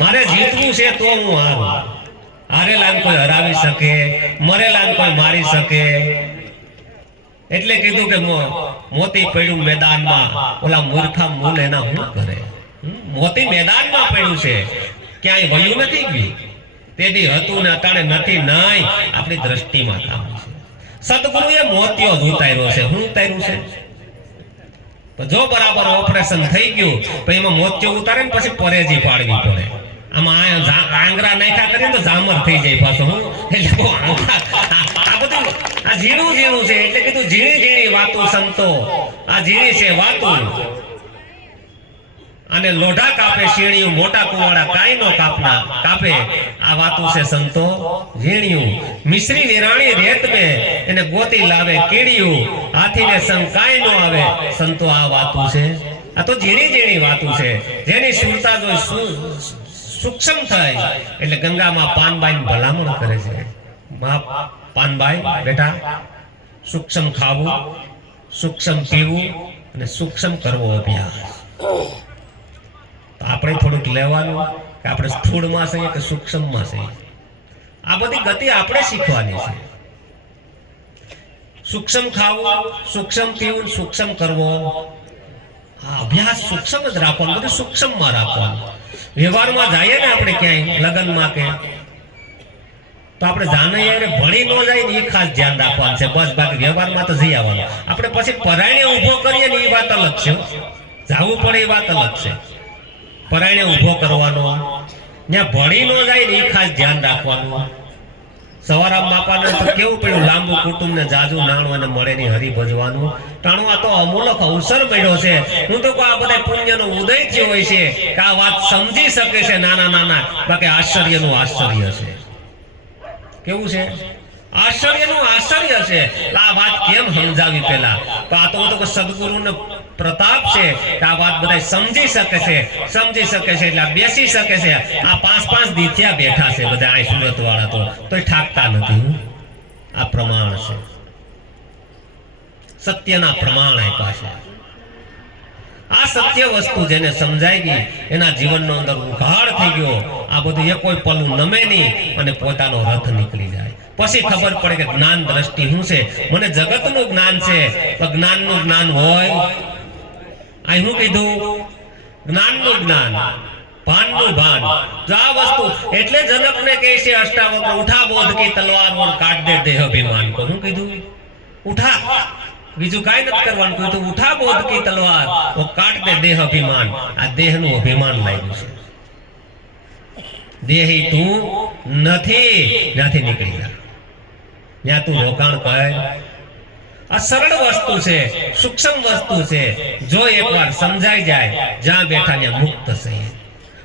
મારે જીતવું છે તો હું હારું. હારેલાને કોઈ હરાવી શકે, મરેલાને કોઈ મારી શકે. એટલે કીધું કે મોતી પડ્યું મેદાનમાં, ઓલા મૂર્ખા મૂલ એના શું કરે. મોતી મેદાનમાં પડ્યું છે, ક્યાંય વયું નથી ગયું. તેથી હતું ને અટાણે નથી નહીં, આપણી દ્રષ્ટિમાં કામ છે. સદગુરુએ મોતિયો જ ઉતાર્યો છે. શું ઉતાર્યું છે? તો જો બરાબર ઓપરેશન થઈ ગયું તો એમાં મોતિયો ઉતારે ને પછી પરેજી પાડવી પડે. આમાં આંગરા નાખ્યા કરીને તો જામર થઈ જાય પાછો. હું એટલે બહુ આ બધું આ ઝીણું ઝીણું છે. એટલે કીધું ઝીણી ઝીણી વાતો સંતો, આ ઝીણી છે વાતો. અને લોઢા કાપે શીણિયું, મોટા કુવાડા કાઈ નો કાપે. આ વાતો છે સંતો ઝીણિયું. મિશ્રી વેરાણી રેત મે એને ગોતી લાવે કીડિયું, હાથીને સંગ કાઈ નો આવે. સંતો આ વાતો છે. આ તો ઝીણી ઝીણી વાતો છે. જેની સુરતા જો સૂક્ષ્મ થાય એટલે ગંગામાં પાનબાઈ ભલામણ કરે છે. પાનબાઈ બેટા, સૂક્ષ્મ ખાવું, સૂક્ષ્મ પીવું અને સૂક્ષ્મ કરવો અભ્યાસ. તો આપણે થોડુંક લેવાનું કે આપણે સ્થૂળમાં છીએ કે સૂક્ષ્મમાં છીએ. આ બધી ગતિ આપણે શીખવાની છે. સૂક્ષ્મ ખાવું, સૂક્ષ્મ પીવું, સૂક્ષ્મ કરવો. આ અભ્યાસ સૂક્ષ્મ જ રાખવાનો, બધું સૂક્ષ્મમાં રાખવાનું. વ્યવહારમાં જઈએ ને આપણે ક્યાંય લગ્નમાં કે, તો આપણે જાણે ભણી ન જાય ને એ ખાસ ધ્યાન રાખવાનું છે. બસ બાકી વ્યવહારમાં તો જઈ આવવાનું. આપણે પછી પરાયણે ઊભો કરીએ ને એ વાત અલગ છે. જાવું પડે એ વાત અલગ છે. પરાયણે ઊભો કરવાનો, ત્યાં ભણી ન જાય ને એ ખાસ ધ્યાન રાખવાનું. સવારામ બાપાને તો કેવું પડ્યું, લાંબુ કુટુંબ ને જાજુ નાણું અને મળે ની હરી ભજવાનું. ટાણું આ તો અમૂલક અવસર મળ્યો છે. હું તો આ બધા પુણ્યનો ઉદય થયો હોય છે કે આ વાત સમજી શકે છે નાના નાના. બાકી આશ્ચર્યનું આશ્ચર્ય છે. કેવું છે? આશ્ચર્યનું આશ્ચર્ય છે. આ વાત કેમ સમજાવી પેલા? તો આ તો સદગુરુનો પ્રતાપ છે કે આ વાત બધા સમજી શકે છે. સમજી શકે છે એટલે બેસી શકે છે. આ 5-5 દીથિયા બેઠા છે બધા આ સુરત વાળા, તોય ઠાકતા નથી. આ પ્રમાણ છે, સત્યના પ્રમાણ આપ્યા છે. આ સત્ય વસ્તુ જેને સમજાઈ ગઈ એના જીવનનો અંદર ઉઘાડ થઈ ગયો. આ બધું એ કોઈ પલું નમે નહીં અને પોતાનો રથ નીકળી જાય. પછી ખબર પડે કે જ્ઞાન દ્રષ્ટિ શું છે. મને જગતનું જ્ઞાન છે, તો જ્ઞાનનું જ્ઞાન હોય. આ શું કીધું? જ્ઞાનનું જ્ઞાન, ભાનનું ભાન. જો આ વસ્તુ એટલે જનકને કહે છે અષ્ટાવક્ર, ઉઠા બોધ કી તલવાર ઓર કાટ દે દેહ અભિમાન કો. શું કીધું? ઉઠા, બીજું કાઈ નથી કરવાનું. કીધું ઉઠા બોધ કી તલવાર ઓર કાટ દે દેહ અભિમાન. આ દેહનું અભિમાન લાગ્યું છે. દેહી તું નથી, ત્યાંથી નીકળી જા. ત્યાં તું રોકાણ કર. આ સરળ વસ્તુ છે, સૂક્ષ્મ વસ્તુ છે. જો એકવાર સમજાઈ જાય, જ્યાં બેઠા ત્યાં મુક્ત છે.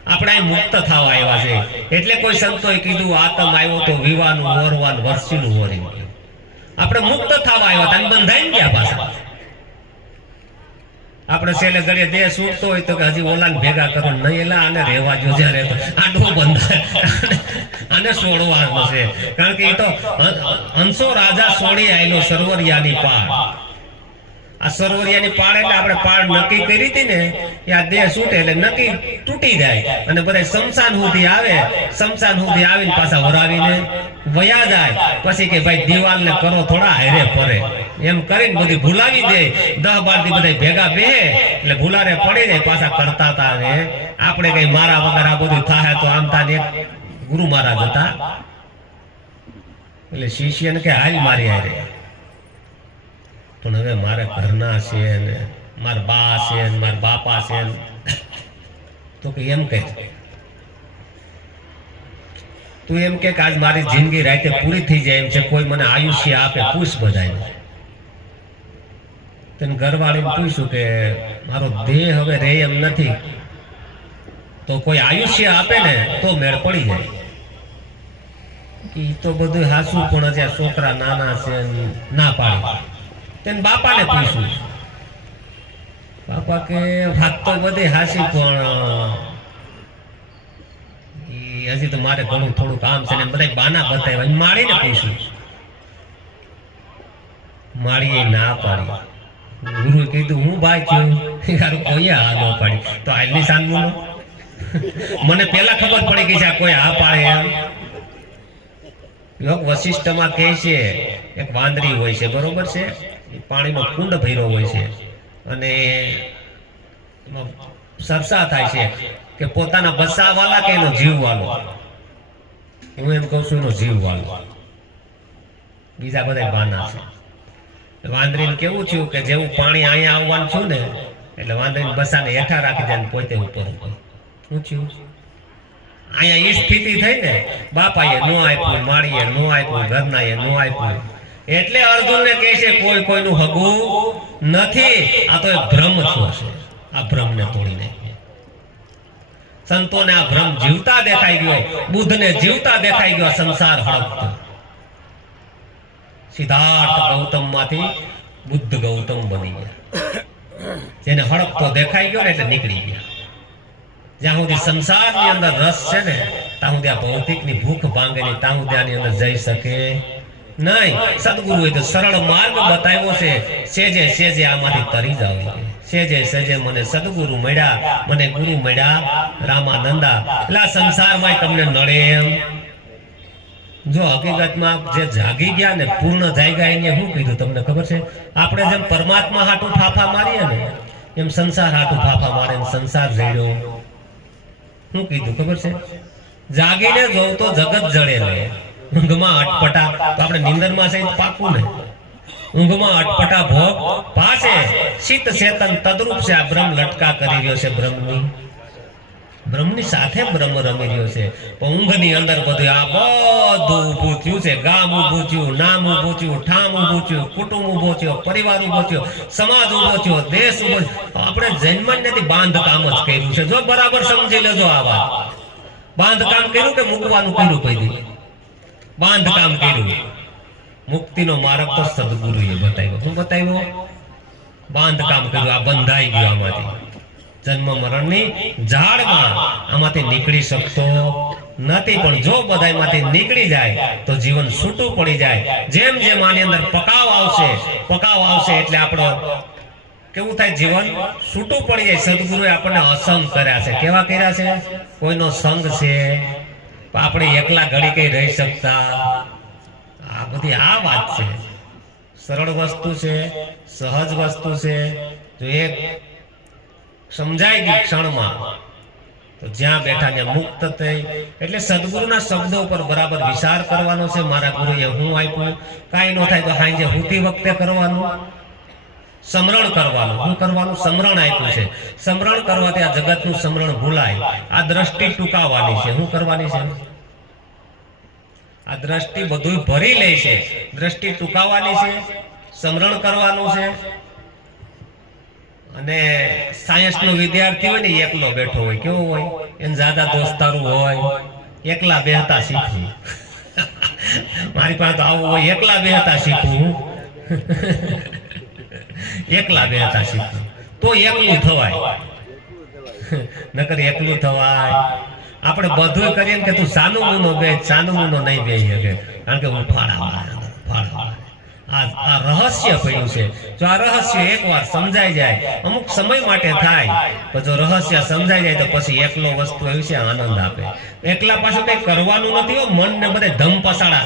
આપણે અહીં મુક્ત થવા આવ્યા છે. એટલે કોઈ સંતોએ કીધું આતમ આવ્યો તો વિવાનું ઓરવાનું વર્ષીનું ઓરી. આપણે મુક્ત થવા આવ્યા હતા, બંધાઈ ગયા પાછા. આપણે છેલ્લે ઘડીએ દેહ છૂટતો હોય તો કે હજી ઓલાને ભેગા કરો નહીં, એલા આને રહેવા જો. જ્યારે તો આડો બંધાય આને છોડવાનો છે. કારણ કે એ તો હંસો રાજા છોડી આવેલો સરોવરિયાની પાળ. આ સરોવરિયાની પાળ એટલે આપણે પાળ નક્કી કરી હતી ને, એ આ દેહ છૂટે એટલે નક્કી તૂટી જાય અને બધા શમશાન સુધી આવે. શમશાન સુધી આવીને પાછા વરાવીને વયા જાય. પછી કે ભાઈ દિવાલને કરો થોડા હારે ફરે, એમ કરીને બધી ભૂલાવી દે. 10-12 દી બધા ભેગા બેહે એટલે ભૂલારે પડી જાય. પાછા કરતા હતા ને આપણે કઈ મારા વગર આ બધું થાય તો આમ થાય. ગુરુ મહારાજ હતા એટલે શિષ્યને કે હાલ મારી હારે. પણ હવે મારે ઘરના છે ને મારા બા છે ને મારા બાપા છે ને, તો કે એમ કહે તું એમ કે આજ મારી જિંદગી રાતે પૂરી થઈ જાય એમ છે. કોઈ મને આયુષ્ય આપે, પૂછ બધાને. તેને ઘરવાળીને પૂછ્યું કે મારો દેહ હવે રે એમ નથી, તો કોઈ આયુષ્ય આપે ને તો મેળ પડી જાય. એ તો બધું હાસું, પણ હજી આ છોકરા નાના છે ના પાડી. તેને બાપાને પૂછ્યું. બાપા કે વાત તો બધી હાસી, પણ હજી તો મારે ઘણું થોડું કામ છે ને બધા બાના બતાવ્યા. માળીને પૂછ્યું. માળીએ ના પાડી. ગુરુએ કીધું હું ભાઈ છું યાર, કોઈ હા ન પાડી. તો આટલી સાંજનું મને પહેલા ખબર પડી ગઈ છે આ કોઈ હા પાડે એમ. યોગ વશિષ્ઠમાં કહે છે એક વાંદરી હોય છે, બરોબર છે, પાણીનો કુંડ ભર્યો હોય છે અને એમાં સરસા થાય છે કે પોતાના બચ્ચા વાળા કે એનો જીવ વાળો. હું એમ કહું છું એનો જીવ વાળો, બીજા બધા બાના છે. વાંદરીને કેવું થયું કે જેવું પાણી અહીંયા આવવાનું છું ને એટલે વાંદરીને બસાને હેઠા રાખી દે ને પોતે ઉપર ઉપર. શું થયું? અહીંયા એ સ્થિતિ થઈ ને, બાપાએ નો આપ્યું, માળીએ નો આપ્યું, ઘરનાએ નો આપ્યું. એટલે અર્જુનને કહે છે કોઈ કોઈનું હગું નથી, આ તો એક ભ્રમ થયો છે. આ ભ્રમને તોડીને સંતોને આ ભ્રમ જીવતા દેખાઈ ગયો, બુદ્ધને જીવતા દેખાઈ ગયો. સંસાર હળગતો, સિદ્ધાર્થ ગૌતમ માંથી બુદ્ધ ગૌતમ બની ગયા. જેને હળગતો દેખાઈ ગયો ને એટલે નીકળી ગયા. જ્યાં સુધી સંસારની અંદર રસ છે ને ત્યાં સુધી આ ભૌતિકની ભૂખ ભાંગે નહીં, ત્યાં સુધી આની અંદર જઈ શકે નહીં. સદગુરુએ તો સરળ માર્ગ બતાવ્યો છે, સેજે સેજે આમાંથી તરી જાવ. સેજે સેજે મને સદગુરુ મળ્યા, મને ગુરુ મળ્યા રામાનંદા. એટલે આ સંસારમાં તમને નડે એમ. જો હકીકતમાં જે જાગી ગયા ને પૂર્ણ જાગ્યા એને શું કીધું તમને ખબર છે? આપણે જેમ પરમાત્મા હાટું ફાફા મારીએ ને એમ સંસાર હાટું ફાફા મારે, સંસાર જડ્યો. શું કીધું ખબર છે? જાગીને જોઉં તો જગત જડે ને, ઊંઘમાં અટપટા. તો આપણે નિંદરમાં છે પાકું ને, ઊંઘમાં અટપટા ભોગ પાસે શીત ચેતન તદરૂપ છે. આ બ્રહ્મ લટકા કરી રહ્યો છે, બ્રહ્મની સાથે બ્રહ્મ રમી રહ્યો છે. પણ ઊંઘની અંદર બધું આ બધું ઊભું થયું છે. ગામ ઊભું થયું, નામ ઊભું થયું, ઠામ ઊભું થયું, કુટુંબ ઊભો થયો, પરિવાર ઊભો થયો, સમાજ ઊભો થયો, દેશ ઊભો. આપણે જન્મ નથી બાંધકામ જ કર્યું છે. જો બરાબર સમજી લેજો આ વાત. બાંધકામ કર્યું કે મૂકવાનું કર્યું? કઈ બાંધકામ કર્યું. મુક્તિનો માર્ગ તો સદગુરુએ બતાવ્યો. શું બતાવ્યો? બાંધકામ કર્યું. આ બંધાઈ ગયું આમાંથી. જન્મ મરણની ઝાડમાં આમાંથી નીકળી શકતો નથી. પણ જો બધાયમાંથી નીકળી જાય તો જીવન છૂટું પડી જાય. જેમ જેમ આની અંદર પકાવ આવશે એટલે આપણો કેવું થાય? જીવન છૂટું પડી જાય. સદગુરુએ આપણને અસંગ કર્યા છે. કેવા કર્યા છે? કોઈનો સંગ છે, આપણે એકલા ઘડી કઈ રહી શકતા. આ બધી આ વાત છે. સરળ વસ્તુ છે, સહજ વસ્તુ છે. જો એક સમજાઈ ગઈ ક્ષણમાં તો જ્યાં બેઠા ત્યાં મુક્ત થઈ. એટલે સદગુરુના શબ્દો પર બરાબર વિચાર કરવાનો છે. મારા ગુરુએ હું આપ્યું, કાંઈ ન થાય તો સાંજે હુતી વખતે કરવાનું, સમરણ કરવાનું. શું કરવાનું? સમરણ આપ્યું છે. સમરણ કરવાથી આ જગતનું સમરણ ભૂલાય. આ દ્રષ્ટિ ટૂંકાવવાની છે. શું કરવાની છે? આ દ્રષ્ટિ બધું ભરી લે છે. દ્રષ્ટિ ટૂંકાવવાની છે, સમરણ કરવાનું છે. અને સાયન્સ નો વિદ્યાર્થી હોય ને એકલો બેઠો હોય, કેવો હોય? એને જ્યાદા દોસ્તારું હોય, એકલા બેહતા શીખવું. મારી પાસે તો આવું હોય, એકલા બેહતા શીખવું. એકલા બેહતા શીખવું તો એકલું થવાય, નકર એકલું થવાય. આપણે બધું કરીએ કે તું સાનું મુનો બે, સાનું મુનો નહીં બે શકે, કારણ કે ઉફાળા. આ રહસ્ય પડ્યું છે. જો આ રહસ્ય એકવાર સમજાઈ જાય, અમુક સમય માટે થાય, પણ જો રહસ્ય સમજાઈ જાય તો પછી એકલો વસ્તુ એવી છે આનંદ આપે. એકલા પાછું કઈ કરવાનું નથી હો. મન ને બધે ધમ પસાડા.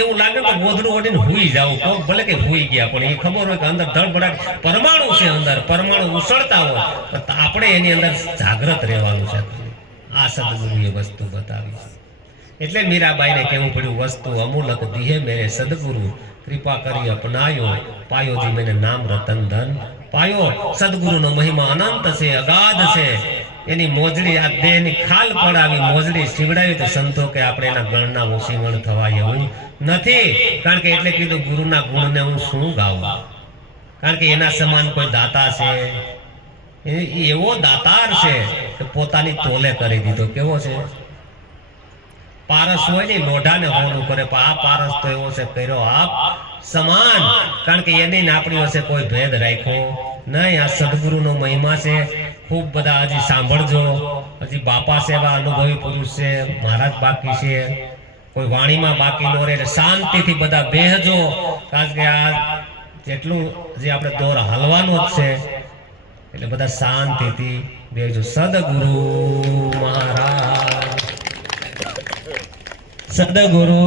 એવું લાગે કે ગોધડું ઓઢીને હુઈ જાવ, તો ભલે કે હુઈ ગયા, પણ એ ખબર હોય કે અંદર ધડબડાટ પરમાણુ છે, અંદર પરમાણુ ઉછળતા હોય, તો આપણે એની અંદર જાગ્રત રહેવાનું છે. આ સદગુરુએ વસ્તુ બતાવી. એટલે મીરાબાઈને કેવું પડ્યું, વસ્તુ અમૂલક દીહે મેરે સદગુરુ, કૃપા કરી અપનાયો, પાયો જી મેને નામ રતન ધન પાયો. સદગુરુનો મહિમા અનંત છે, અગાધ છે. એની મોજડી આ દેહની ખાલ પડાવી, મોજડી સીવડાવી તો સંતો કે આપણે એના ગણના ઓછીવણ થવા એવું નથી. કારણ કે એટલે કીધું ગુરુના ગુણને હું શું ગાઉં? કારણ કે એના સમાન કોઈ દાતા છે? એવો દાતાર છે કે પોતાની તોલે કરી દીધો. કેવો છે? પારસ હોય ને લોઢાને હોનું કરે, પણ આ પારસ તો એવો છે કર્યો આપ સમાન. કારણ કે એની ને આપણી વચ્ચે કોઈ ભેદ રાખ્યો નહીં. આ સદગુરુનો મહિમા છે. ખૂબ બધા હજી સાંભળજો. હજી બાપા સેવા અનુભવી પુરુષ છે, મહારાજ બાકી છે, કોઈ વાણીમાં બાકી નો રહે. શાંતિથી બધા બેહજો, કારણ કે આ જેટલું જે આપણે દોર હાલવાનો જ છે, એટલે બધા શાંતિથી બેજો સદગુરુ મહારાજ સદગુરુ